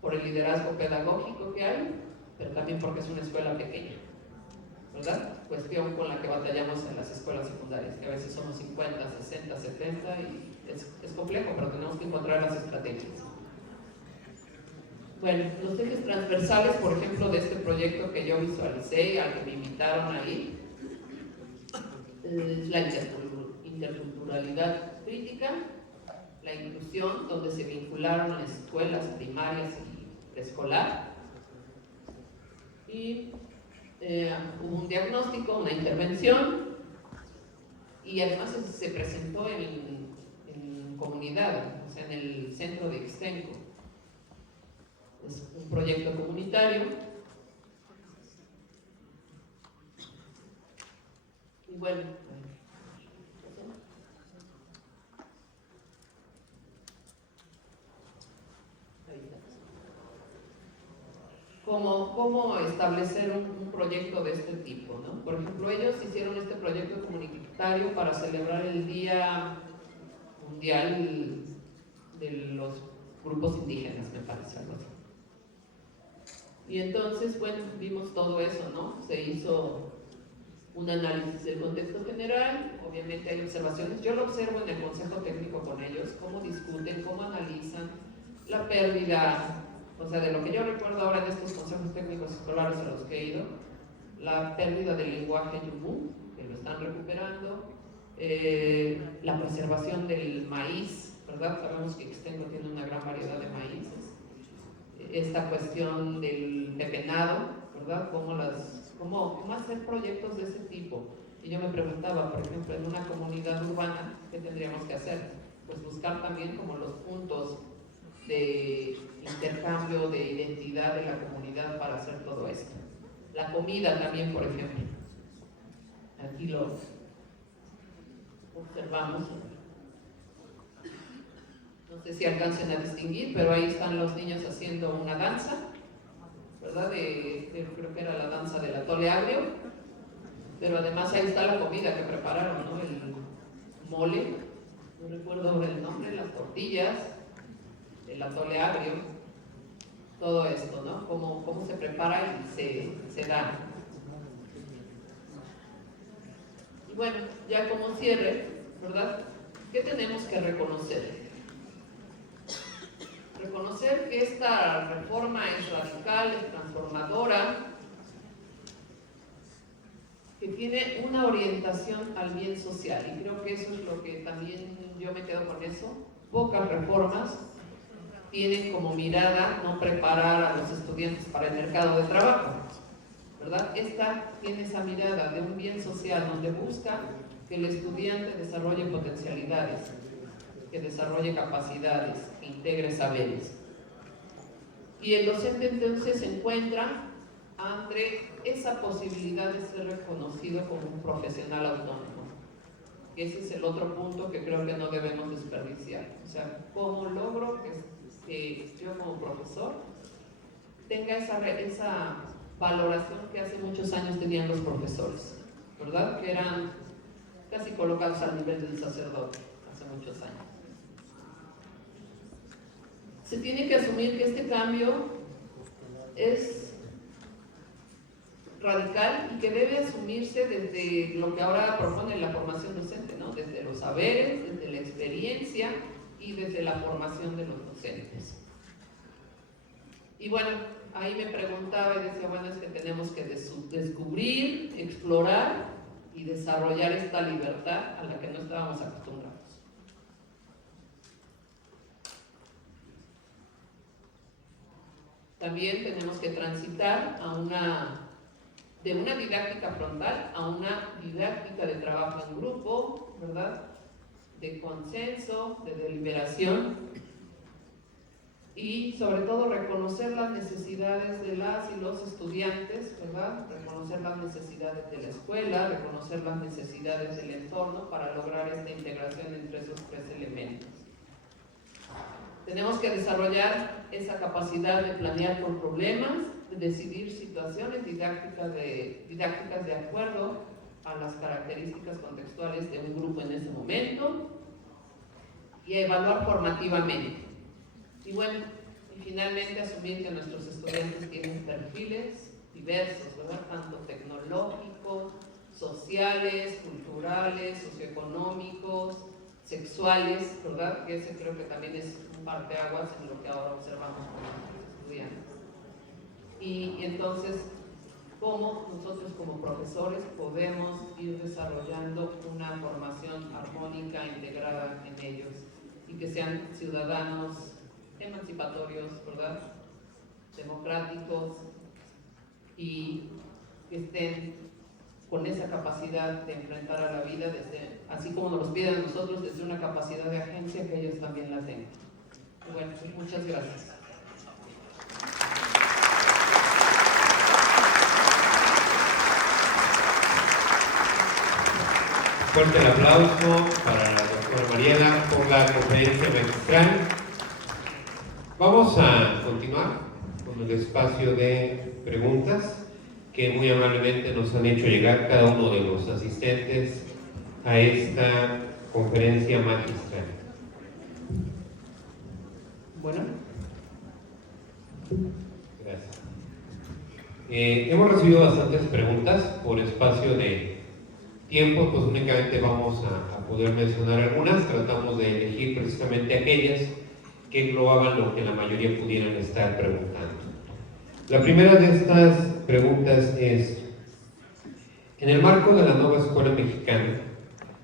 por el liderazgo pedagógico que hay, pero también porque es una escuela pequeña, ¿verdad? Cuestión con la que batallamos en las escuelas secundarias, que a veces somos 50, 60, 70 y es complejo, pero tenemos que encontrar las estrategias. Bueno, los ejes transversales, por ejemplo, de este proyecto que yo visualicé, al que me invitaron ahí, es la interculturalidad crítica, la inclusión, donde se vincularon las escuelas primarias y preescolar, y hubo un diagnóstico, una intervención, y además se presentó en comunidad, o sea, en el centro de Ixtenco. Es un proyecto comunitario. Y bueno, ¿Cómo establecer un proyecto de este tipo, ¿no? Por ejemplo, ellos hicieron este proyecto comunitario para celebrar el Día Mundial de los Grupos Indígenas, me parece, algo así. Y entonces, bueno, vimos todo eso, ¿no? Se hizo un análisis del contexto general, obviamente hay observaciones. Yo lo observo en el Consejo Técnico con ellos, cómo discuten, cómo analizan la pérdida. O sea, de lo que yo recuerdo ahora en estos consejos técnicos escolares a los que he ido, la pérdida del lenguaje yumú, que lo están recuperando, la preservación del maíz, ¿verdad? Sabemos que Ixtenco tiene una gran variedad de maíces. Esta cuestión del pepenado, ¿verdad? ¿Cómo hacer proyectos de ese tipo? Y yo me preguntaba, por ejemplo, en una comunidad urbana, ¿qué tendríamos que hacer? Pues buscar también como los puntos de intercambio, de identidad de la comunidad para hacer todo esto. La comida también, por ejemplo. Aquí lo observamos. No sé si alcancen a distinguir, pero ahí están los niños haciendo una danza, ¿verdad? Creo que era la danza del atole agrio, pero además ahí está la comida que prepararon, ¿no? El mole, no recuerdo ahora el nombre, las tortillas, el atole agrio, todo esto, ¿no? Cómo se prepara y se da. Y bueno, ya como cierre, ¿verdad? ¿Qué tenemos que reconocer? Reconocer que esta reforma es radical, es transformadora, que tiene una orientación al bien social, y creo que eso es lo que también yo me quedo con eso. Pocas reformas tienen como mirada no preparar a los estudiantes para el mercado de trabajo, ¿verdad? Esta tiene esa mirada de un bien social donde busca que el estudiante desarrolle potencialidades, que desarrolle capacidades, que integre saberes. Y el docente entonces se encuentra ante esa posibilidad de ser reconocido como un profesional autónomo. Ese es el otro punto que creo que no debemos desperdiciar. O sea, ¿cómo logro que yo como profesor tenga esa valoración que hace muchos años tenían los profesores, ¿verdad? Que eran casi colocados al nivel del sacerdote hace muchos años. Se tiene que asumir que este cambio es radical y que debe asumirse desde lo que ahora propone la formación docente, ¿no? Desde los saberes, desde la experiencia y desde la formación de los docentes. Y bueno, ahí me preguntaba y decía, bueno, es que tenemos que descubrir, explorar y desarrollar esta libertad a la que no estábamos acostumbrados. También tenemos que transitar de una didáctica frontal a una didáctica de trabajo en grupo, ¿verdad? De consenso, de deliberación y sobre todo reconocer las necesidades de las y los estudiantes, ¿verdad? Reconocer las necesidades de la escuela, reconocer las necesidades del entorno para lograr esta integración entre esos tres elementos. Tenemos que desarrollar esa capacidad de planear por problemas, de decidir situaciones didácticas de acuerdo a las características contextuales de un grupo en ese momento y a evaluar formativamente. Y bueno, y finalmente asumir que nuestros estudiantes tienen perfiles diversos, ¿verdad? Tanto tecnológicos, sociales, culturales, socioeconómicos, sexuales, ¿verdad? Que ese creo que también es un parteaguas en lo que ahora observamos con nuestros estudiantes. Y entonces, ¿cómo nosotros como profesores podemos ir desarrollando una formación armónica, integrada en ellos y que sean ciudadanos emancipatorios, ¿verdad? Democráticos y que estén con esa capacidad de enfrentar a la vida, así como nos los piden a nosotros, desde una capacidad de agencia que ellos también la tengan. Bueno, pues muchas gracias. Fuerte el aplauso para la doctora Mariela por la conferencia magistral. Vamos a continuar con el espacio de preguntas que muy amablemente nos han hecho llegar cada uno de los asistentes a esta conferencia magistral. Bueno. Gracias. Hemos recibido bastantes preguntas por espacio de tiempo, pues únicamente vamos a poder mencionar algunas. Tratamos de elegir precisamente aquellas que englobaban lo que la mayoría pudieran estar preguntando. La primera de estas preguntas es: en el marco de la nueva escuela mexicana,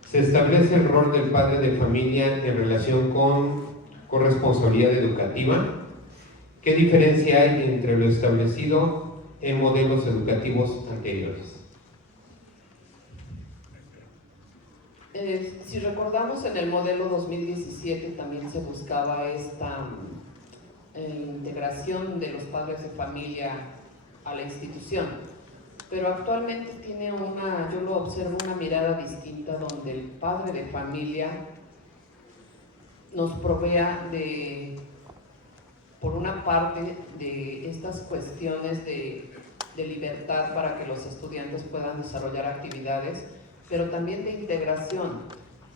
¿se establece el rol del padre de familia en relación con corresponsabilidad educativa? ¿Qué diferencia hay entre lo establecido en modelos educativos anteriores? Si recordamos, en el modelo 2017 también se buscaba esta integración de los padres de familia a la institución, pero actualmente tiene yo lo observo, una mirada distinta, donde el padre de familia nos provea por una parte, de estas cuestiones de libertad para que los estudiantes puedan desarrollar actividades, pero también de integración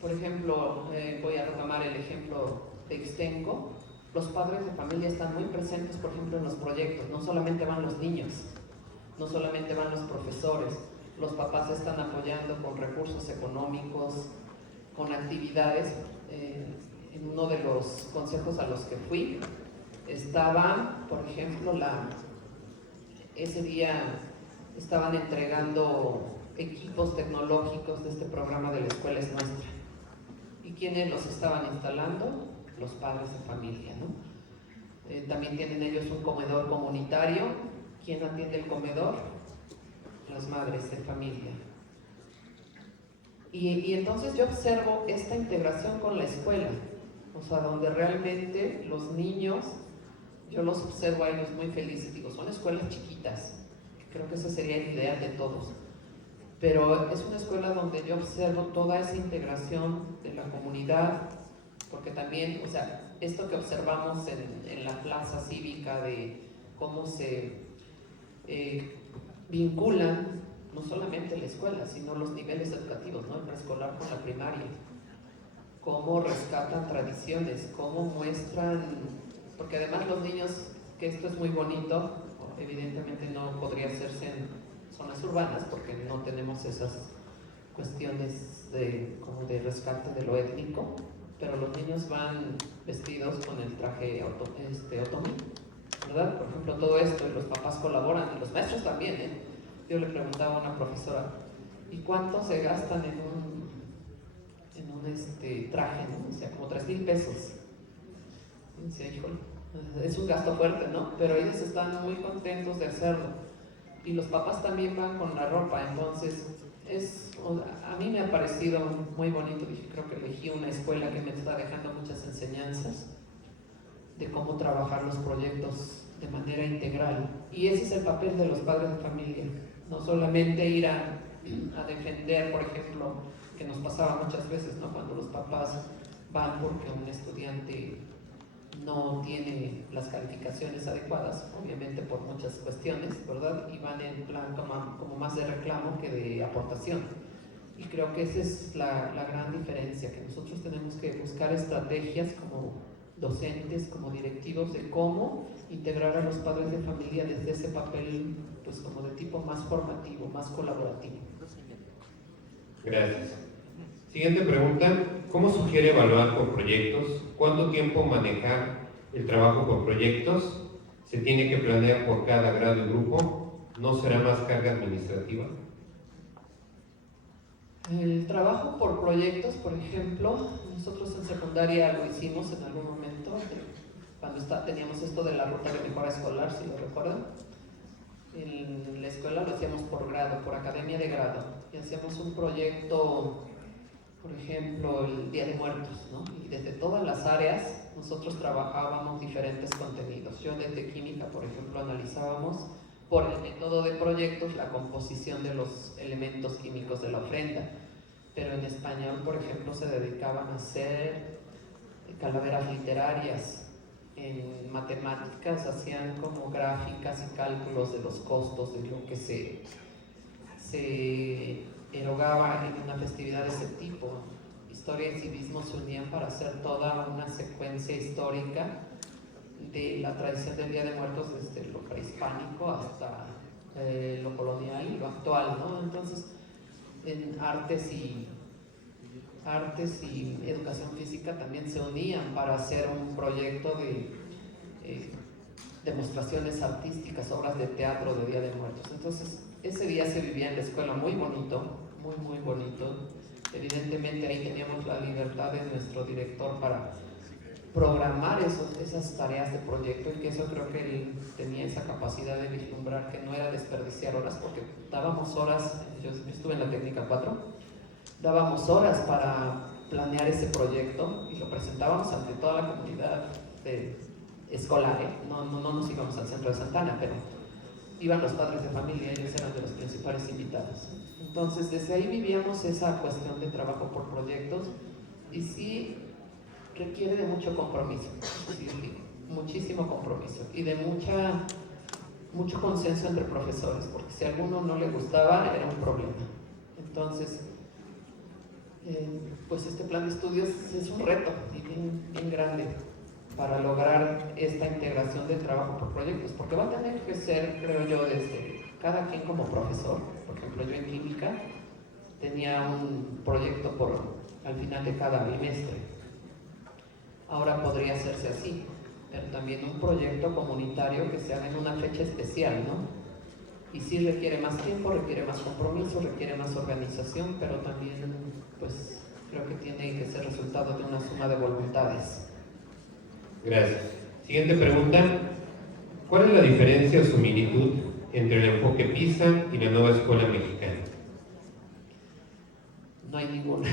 Por ejemplo, voy a retomar el ejemplo de Ixtenco. Los padres de familia están muy presentes, por ejemplo, en los proyectos. No solamente van los niños, no solamente van los profesores, los papás están apoyando con recursos económicos, con actividades. En uno de los consejos a los que fui, estaban, por ejemplo, ese día estaban entregando equipos tecnológicos de este programa de La Escuela es Nuestra. ¿Y quiénes los estaban instalando? Los padres de familia, ¿no? También tienen ellos un comedor comunitario. ¿Quién atiende el comedor? Las madres de familia. Y entonces yo observo esta integración con la escuela, o sea, donde realmente los niños, yo los observo a ellos muy felices. Digo, son escuelas chiquitas, creo que ese sería el ideal de todos, pero es una escuela donde yo observo toda esa integración de la comunidad, porque también, o sea, esto que observamos en la plaza cívica de cómo se vinculan no solamente la escuela, sino los niveles educativos, ¿no? El preescolar con la primaria, cómo rescatan tradiciones, cómo muestran, porque además los niños, que esto es muy bonito, evidentemente no podría hacerse en zonas urbanas porque no tenemos esas cuestiones como de rescate de lo étnico, pero los niños van vestidos con el traje otomí, ¿verdad? Por ejemplo, todo esto, y los papás colaboran, y los maestros también, ¿eh? Yo le preguntaba a una profesora, ¿y cuánto se gastan en un traje, ¿no? O sea, como 3,000 pesos. Y decía, híjole, es un gasto fuerte, ¿no? Pero ellos están muy contentos de hacerlo. Y los papás también van con la ropa, entonces a mí me ha parecido muy bonito. Dije, creo que elegí una escuela que me está dejando muchas enseñanzas de cómo trabajar los proyectos de manera integral. Y ese es el papel de los padres de familia. No solamente ir a defender, por ejemplo, que nos pasaba muchas veces, ¿no? Cuando los papás van porque un estudiante no tiene las calificaciones adecuadas, obviamente por muchas cuestiones, ¿verdad? Y van en plan como más de reclamo que de aportación. Y creo que esa es la gran diferencia, que nosotros tenemos que buscar estrategias como docentes, como directivos, de cómo integrar a los padres de familia desde ese papel, pues como de tipo más formativo, más colaborativo. Gracias. Siguiente pregunta. ¿Cómo sugiere evaluar por proyectos? ¿Cuánto tiempo manejar el trabajo por proyectos? ¿Se tiene que planear por cada grado y grupo? ¿No será más carga administrativa? El trabajo por proyectos, por ejemplo, nosotros en secundaria lo hicimos en algún momento, cuando teníamos esto de la ruta de mejora escolar, si lo recuerdan. En la escuela lo hacíamos por grado, por academia de grado, y hacíamos un proyecto, por ejemplo, el Día de Muertos, ¿no? Y desde todas las áreas nosotros trabajábamos diferentes contenidos. Yo desde química, por ejemplo, analizábamos por el método de proyectos la composición de los elementos químicos de la ofrenda, pero en español, por ejemplo, se dedicaban a hacer calaveras literarias. En matemáticas hacían como gráficas y cálculos de los costos de lo que se erogaba en una festividad de ese tipo. Historia y civismo se unían para hacer toda una secuencia histórica de la tradición del Día de Muertos desde lo prehispánico hasta lo colonial y lo actual, ¿no? Entonces, en artes y educación física también se unían para hacer un proyecto de demostraciones artísticas, obras de teatro de Día de Muertos. Entonces, ese día se vivía en la escuela muy bonito, muy bonito. Evidentemente ahí teníamos la libertad de nuestro director para programar esas tareas de proyecto, y que eso creo que él tenía esa capacidad de vislumbrar que no era desperdiciar horas, porque dábamos horas. Yo estuve en la técnica 4, dábamos horas para planear ese proyecto y lo presentábamos ante toda la comunidad escolar, ¿eh? No nos íbamos al centro de Santana, pero iban los padres de familia, ellos eran de los principales invitados. Entonces, desde ahí vivíamos esa cuestión de trabajo por proyectos, y sí requiere de mucho compromiso, sí, muchísimo compromiso, y de mucho consenso entre profesores, porque si a alguno no le gustaba era un problema. Entonces, pues este plan de estudios es un reto y bien grande para lograr esta integración del trabajo por proyectos, porque va a tener que ser, creo yo, desde cada quien como profesor. Por ejemplo, yo en química tenía un proyecto al final de cada bimestre. Ahora podría hacerse así, pero también un proyecto comunitario que se haga en una fecha especial, ¿no? Y sí requiere más tiempo, requiere más compromiso, requiere más organización, pero también, pues, creo que tiene que ser resultado de una suma de voluntades. Gracias. Siguiente pregunta. ¿Cuál es la diferencia o similitud entre el enfoque PISA y la nueva escuela mexicana? No hay ninguna,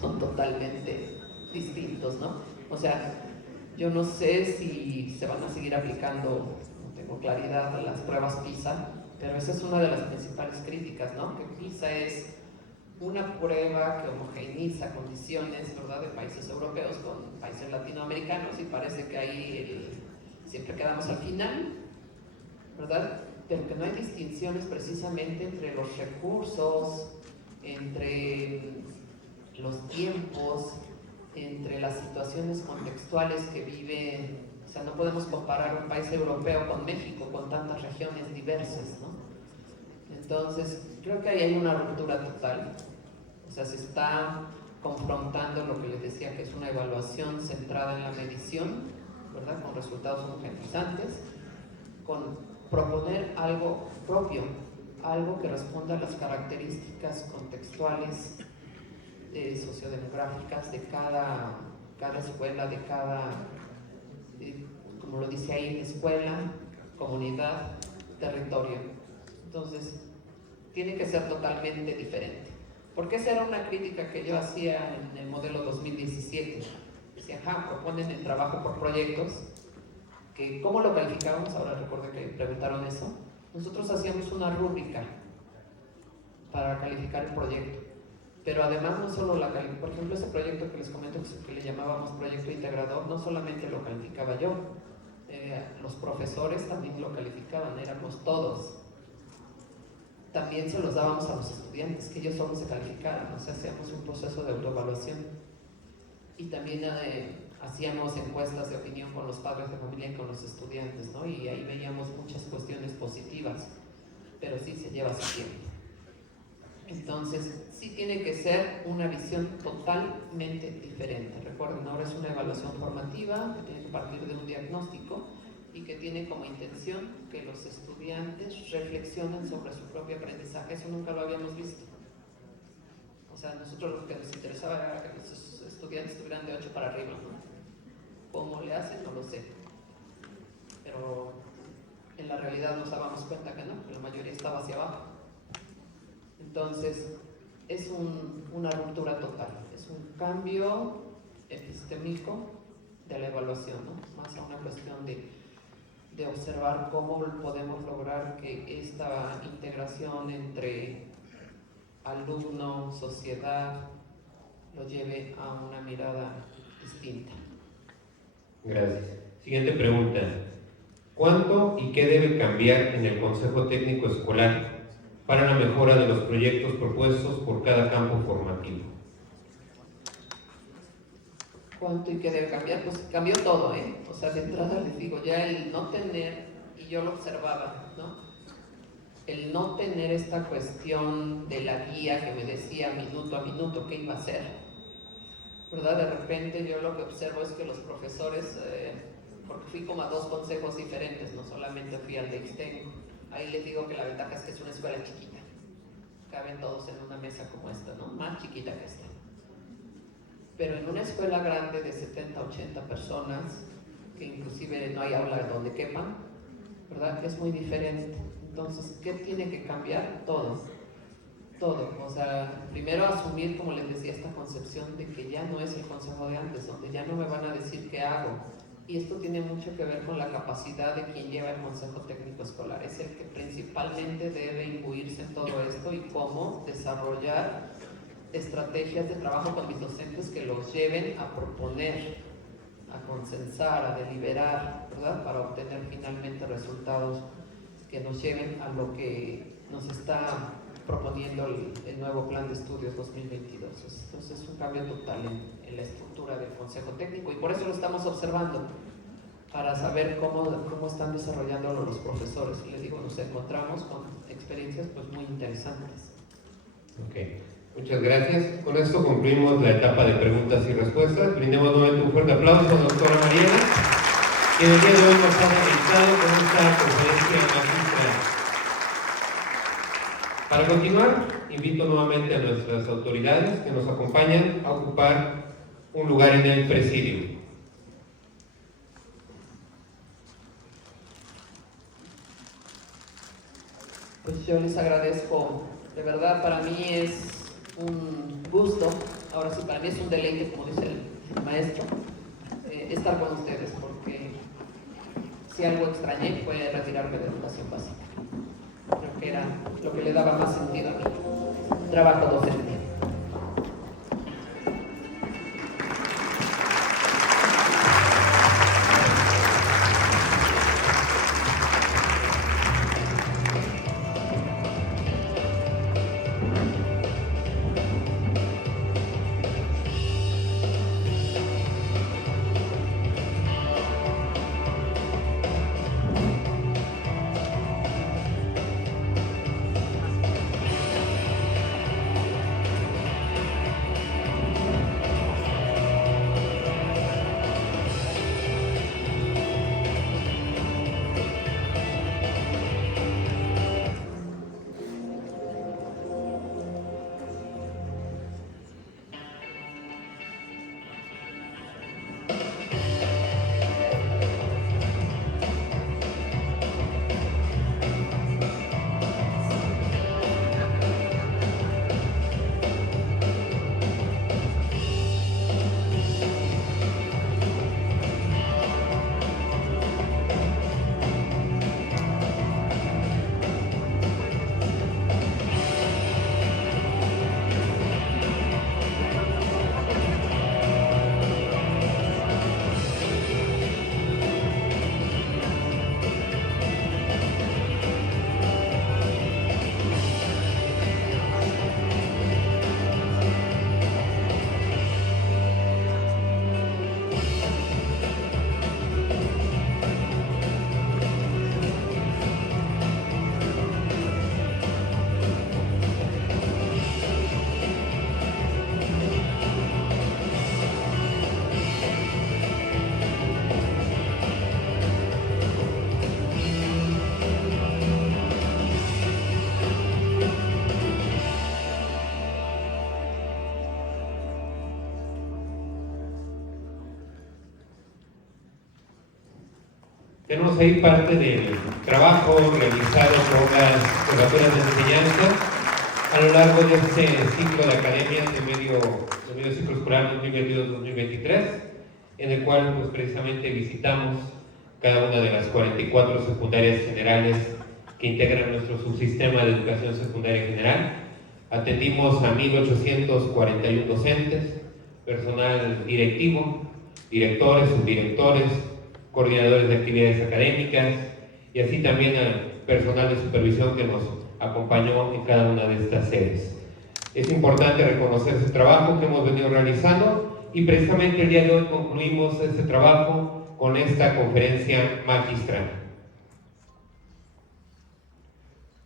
son totalmente distintos, ¿no? O sea, yo no sé si se van a seguir aplicando, no tengo claridad, las pruebas PISA, pero esa es una de las principales críticas, ¿no? Que PISA es una prueba que homogeneiza condiciones, ¿verdad?, de países europeos con países latinoamericanos, y parece que ahí siempre quedamos al final, ¿verdad? Pero que no hay distinciones precisamente entre los recursos, entre los tiempos, entre las situaciones contextuales que viven. O sea, no podemos comparar un país europeo con México, con tantas regiones diversas, ¿no? Entonces, creo que ahí hay una ruptura total. O sea, se está confrontando lo que les decía, que es una evaluación centrada en la medición, ¿verdad?, con resultados homogeneizantes, con proponer algo propio, algo que responda a las características contextuales, sociodemográficas de cada escuela, de cada, como lo dice ahí, escuela, comunidad, territorio. Entonces, tiene que ser totalmente diferente. Porque esa era una crítica que yo hacía en el modelo 2017. Decía, proponen el trabajo por proyectos, que ¿cómo lo calificábamos? Ahora recuerdo que preguntaron eso. Nosotros hacíamos una rúbrica para calificar el proyecto, pero además no solo por ejemplo, ese proyecto que les comento que le llamábamos proyecto integrador, no solamente lo calificaba yo, los profesores también lo calificaban, éramos todos. También se los dábamos a los estudiantes, que ellos solo se calificaran, o sea, hacíamos un proceso de autoevaluación. Y también hacíamos encuestas de opinión con los padres de familia y con los estudiantes, ¿no? Y ahí veíamos muchas cuestiones positivas, pero sí se lleva su tiempo. Entonces, sí tiene que ser una visión totalmente diferente. Recuerden, ahora es una evaluación formativa que tiene que partir de un diagnóstico y que tiene como intención que los estudiantes reflexionen sobre su propio aprendizaje. Eso nunca lo habíamos visto. O sea, nosotros lo que nos interesaba era que los estudiantes estuvieran de 8 para arriba, ¿no? ¿Cómo le hacen? No lo sé. Pero en la realidad nos dábamos cuenta que no, que la mayoría estaba hacia abajo. Entonces, es una ruptura total, es un cambio epistémico de la evaluación, ¿no? Más a una cuestión de observar cómo podemos lograr que esta integración entre alumno, sociedad, lo lleve a una mirada distinta. Gracias. Siguiente pregunta. ¿Cuánto y qué debe cambiar en el Consejo Técnico Escolar para la mejora de los proyectos propuestos por cada campo formativo? ¿Cuánto y qué debe cambiar? Pues cambió todo, ¿eh? O sea, de entrada les digo, ya el no tener, y yo lo observaba, ¿no? El no tener esta cuestión de la guía que me decía minuto a minuto qué iba a hacer, ¿verdad? De repente yo lo que observo es que los profesores, porque fui como a 2 consejos diferentes, no solamente fui al de Ixtenco. Ahí les digo que la ventaja es que es una escuela chiquita, caben todos en una mesa como esta, ¿no? Más chiquita que esta. Pero en una escuela grande de 70, 80 personas, que inclusive no hay aula donde quepan, ¿verdad? Es muy diferente. Entonces, ¿qué tiene que cambiar? Todo. O sea, primero asumir, como les decía, esta concepción de que ya no es el consejo de antes, donde ya no me van a decir qué hago. Y esto tiene mucho que ver con la capacidad de quien lleva el Consejo Técnico Escolar. Es el que principalmente debe imbuirse en todo esto y cómo desarrollar estrategias de trabajo con mis docentes que los lleven a proponer, a consensar, a deliberar, ¿verdad? Para obtener finalmente resultados que nos lleven a lo que nos está proponiendo el nuevo plan de estudios 2022. Entonces es un cambio total en la estructura del Consejo Técnico y por eso lo estamos observando, para saber cómo están desarrollándolo los profesores. Y les digo, nos encontramos con experiencias pues muy interesantes. Ok, muchas gracias. Con esto concluimos la etapa de preguntas y respuestas. Brindemos nuevamente un fuerte aplauso a la doctora Mariela, que el día de hoy nos ha realizado con esta conferencia magistral. Para continuar, invito nuevamente a nuestras autoridades que nos acompañan a ocupar un lugar en el presidio. Pues yo les agradezco, de verdad para mí es un gusto, ahora sí para mí es un deleite, como dice el maestro, estar con ustedes, porque si algo extrañé fue retirarme de educación básica. Creo que era lo que le daba más sentido a mi trabajo docente. Tenemos ahí parte del trabajo realizado por las jefaturas de enseñanza a lo largo de este ciclo de academias de medio ciclo escolar 2022-2023, en el cual pues, precisamente visitamos cada una de las 44 secundarias generales que integran nuestro subsistema de educación secundaria general. Atendimos a 1.841 docentes, personal directivo, directores, subdirectores, coordinadores de actividades académicas y así también al personal de supervisión que nos acompañó en cada una de estas sedes. Es importante reconocer ese trabajo que hemos venido realizando y precisamente el día de hoy concluimos este trabajo con esta conferencia magistral.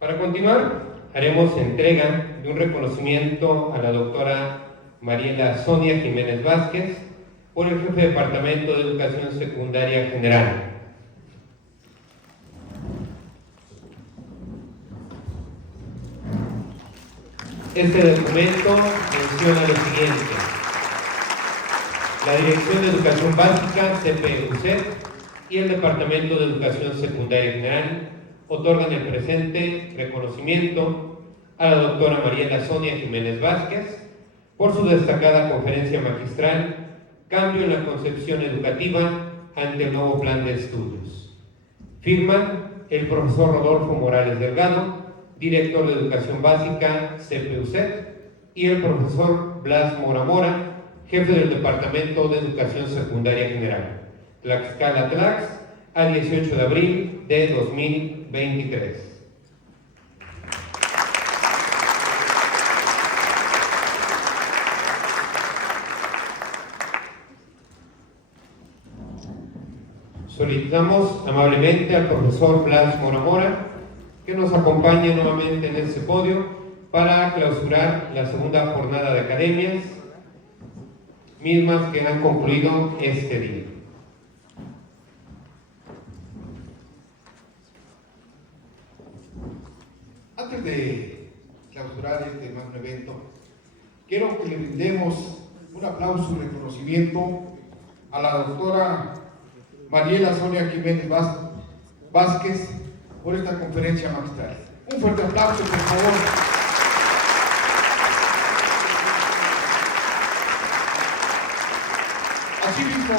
Para continuar, haremos entrega de un reconocimiento a la doctora Mariela Sonia Jiménez Vázquez por el jefe de Departamento de Educación Secundaria General. Este documento menciona lo siguiente: la Dirección de Educación Básica, CPUCET, y el Departamento de Educación Secundaria General otorgan el presente reconocimiento a la doctora Mariela Sonia Jiménez Vázquez por su destacada conferencia magistral Cambio en la concepción educativa ante el nuevo plan de estudios. Firman el profesor Rodolfo Morales Delgado, director de Educación Básica, CPUCET, y el profesor Blas Mora Mora, jefe del Departamento de Educación Secundaria General. Tlaxcala, Tlax, a 18 de abril de 2023. Solicitamos amablemente al profesor Blas Mora Mora que nos acompañe nuevamente en este podio para clausurar la segunda jornada de academias, mismas que han concluido este día. Antes de clausurar este magno evento, quiero que le brindemos un aplauso y reconocimiento a la doctora Mariela Sonia Jiménez Vázquez por esta conferencia magistral. Un fuerte aplauso, por favor. Asimismo,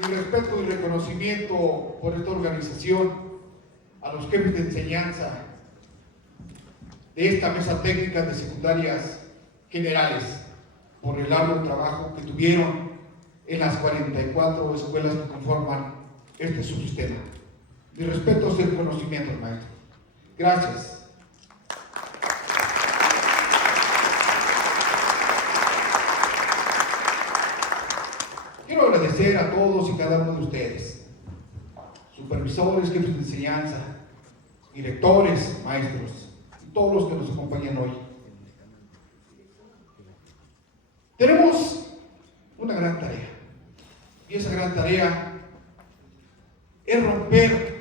mi respeto y reconocimiento por esta organización a los jefes de enseñanza de esta mesa técnica de secundarias generales por el arduo trabajo que tuvieron en las 44 escuelas que conforman este subsistema. Mi respeto y reconocimiento, maestro. Gracias. Quiero agradecer a todos y cada uno de ustedes, supervisores, jefes de enseñanza, directores, maestros, y todos los que nos acompañan hoy. Tenemos una gran tarea, y esa gran tarea es romper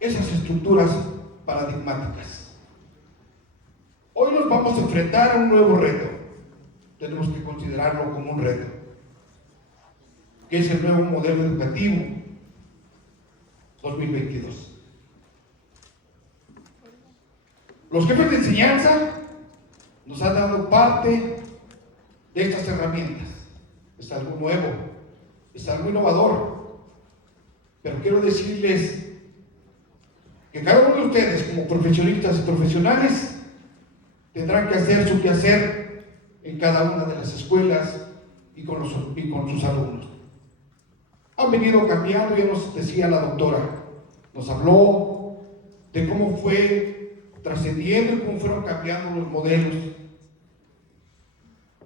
esas estructuras paradigmáticas. Hoy nos vamos a enfrentar a un nuevo reto. Tenemos que considerarlo como un reto, que es el nuevo modelo educativo 2022. Los jefes de enseñanza nos han dado parte de estas herramientas. Es algo nuevo, es algo innovador, pero quiero decirles que cada uno de ustedes, como profesionistas y profesionales, tendrán que hacer su quehacer en cada una de las escuelas y con sus alumnos. Han venido cambiando, ya nos decía la doctora, nos habló de cómo fue trascendiendo y cómo fueron cambiando los modelos.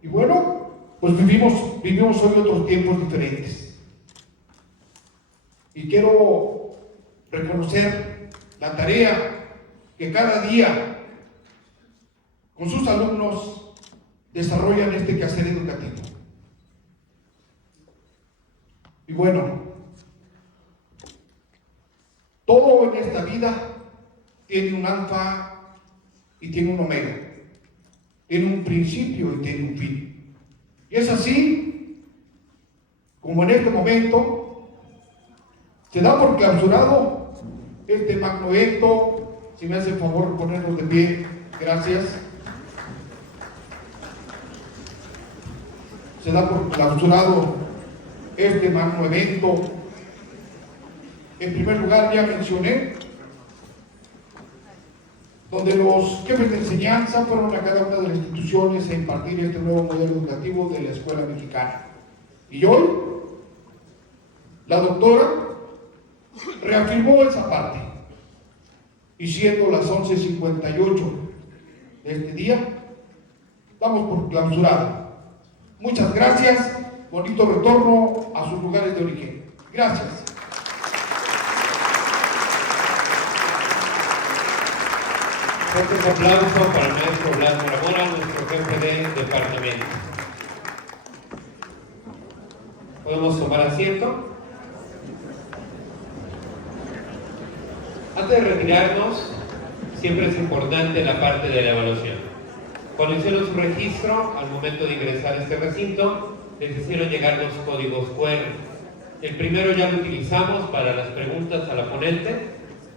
Y bueno, pues vivimos hoy otros tiempos diferentes. Y quiero reconocer la tarea que cada día con sus alumnos desarrollan este quehacer educativo. Y bueno, todo en esta vida tiene un alfa y tiene un omega, tiene un principio y tiene un fin. Y es así como en este momento se da por clausurado este magno evento. Si me hace el favor de ponernos de pie, gracias. Se da por clausurado este magno evento. En primer lugar, ya mencioné, donde los jefes de enseñanza fueron a cada una de las instituciones a impartir este nuevo modelo educativo de la escuela mexicana. Y hoy, la doctora reafirmó esa parte. Y siendo las 11:58 de este día, damos por clausurado. Muchas gracias. Bonito retorno a sus lugares de origen. Gracias. Fuerte aplauso para el maestro Blas Mora Mora, nuestro jefe de departamento. ¿Podemos tomar asiento? Antes de retirarnos, siempre es importante la parte de la evaluación. Cuando hicieron su registro, al momento de ingresar a este recinto, les hicieron llegar los códigos QR. El primero ya lo utilizamos para las preguntas a la ponente.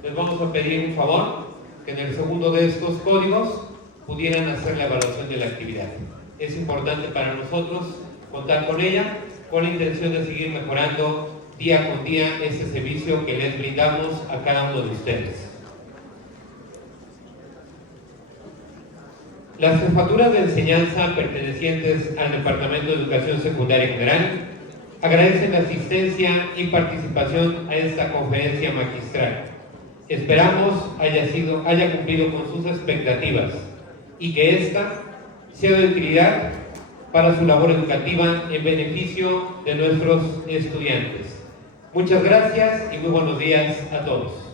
Les vamos a pedir un favor, que en el segundo de estos códigos pudieran hacer la evaluación de la actividad. Es importante para nosotros contar con ella, con la intención de seguir mejorando día con día ese servicio que les brindamos a cada uno de ustedes. Las jefaturas de enseñanza pertenecientes al Departamento de Educación Secundaria General agradecen la asistencia y participación a esta conferencia magistral. Esperamos haya cumplido con sus expectativas y que ésta sea de utilidad para su labor educativa en beneficio de nuestros estudiantes. Muchas gracias y muy buenos días a todos.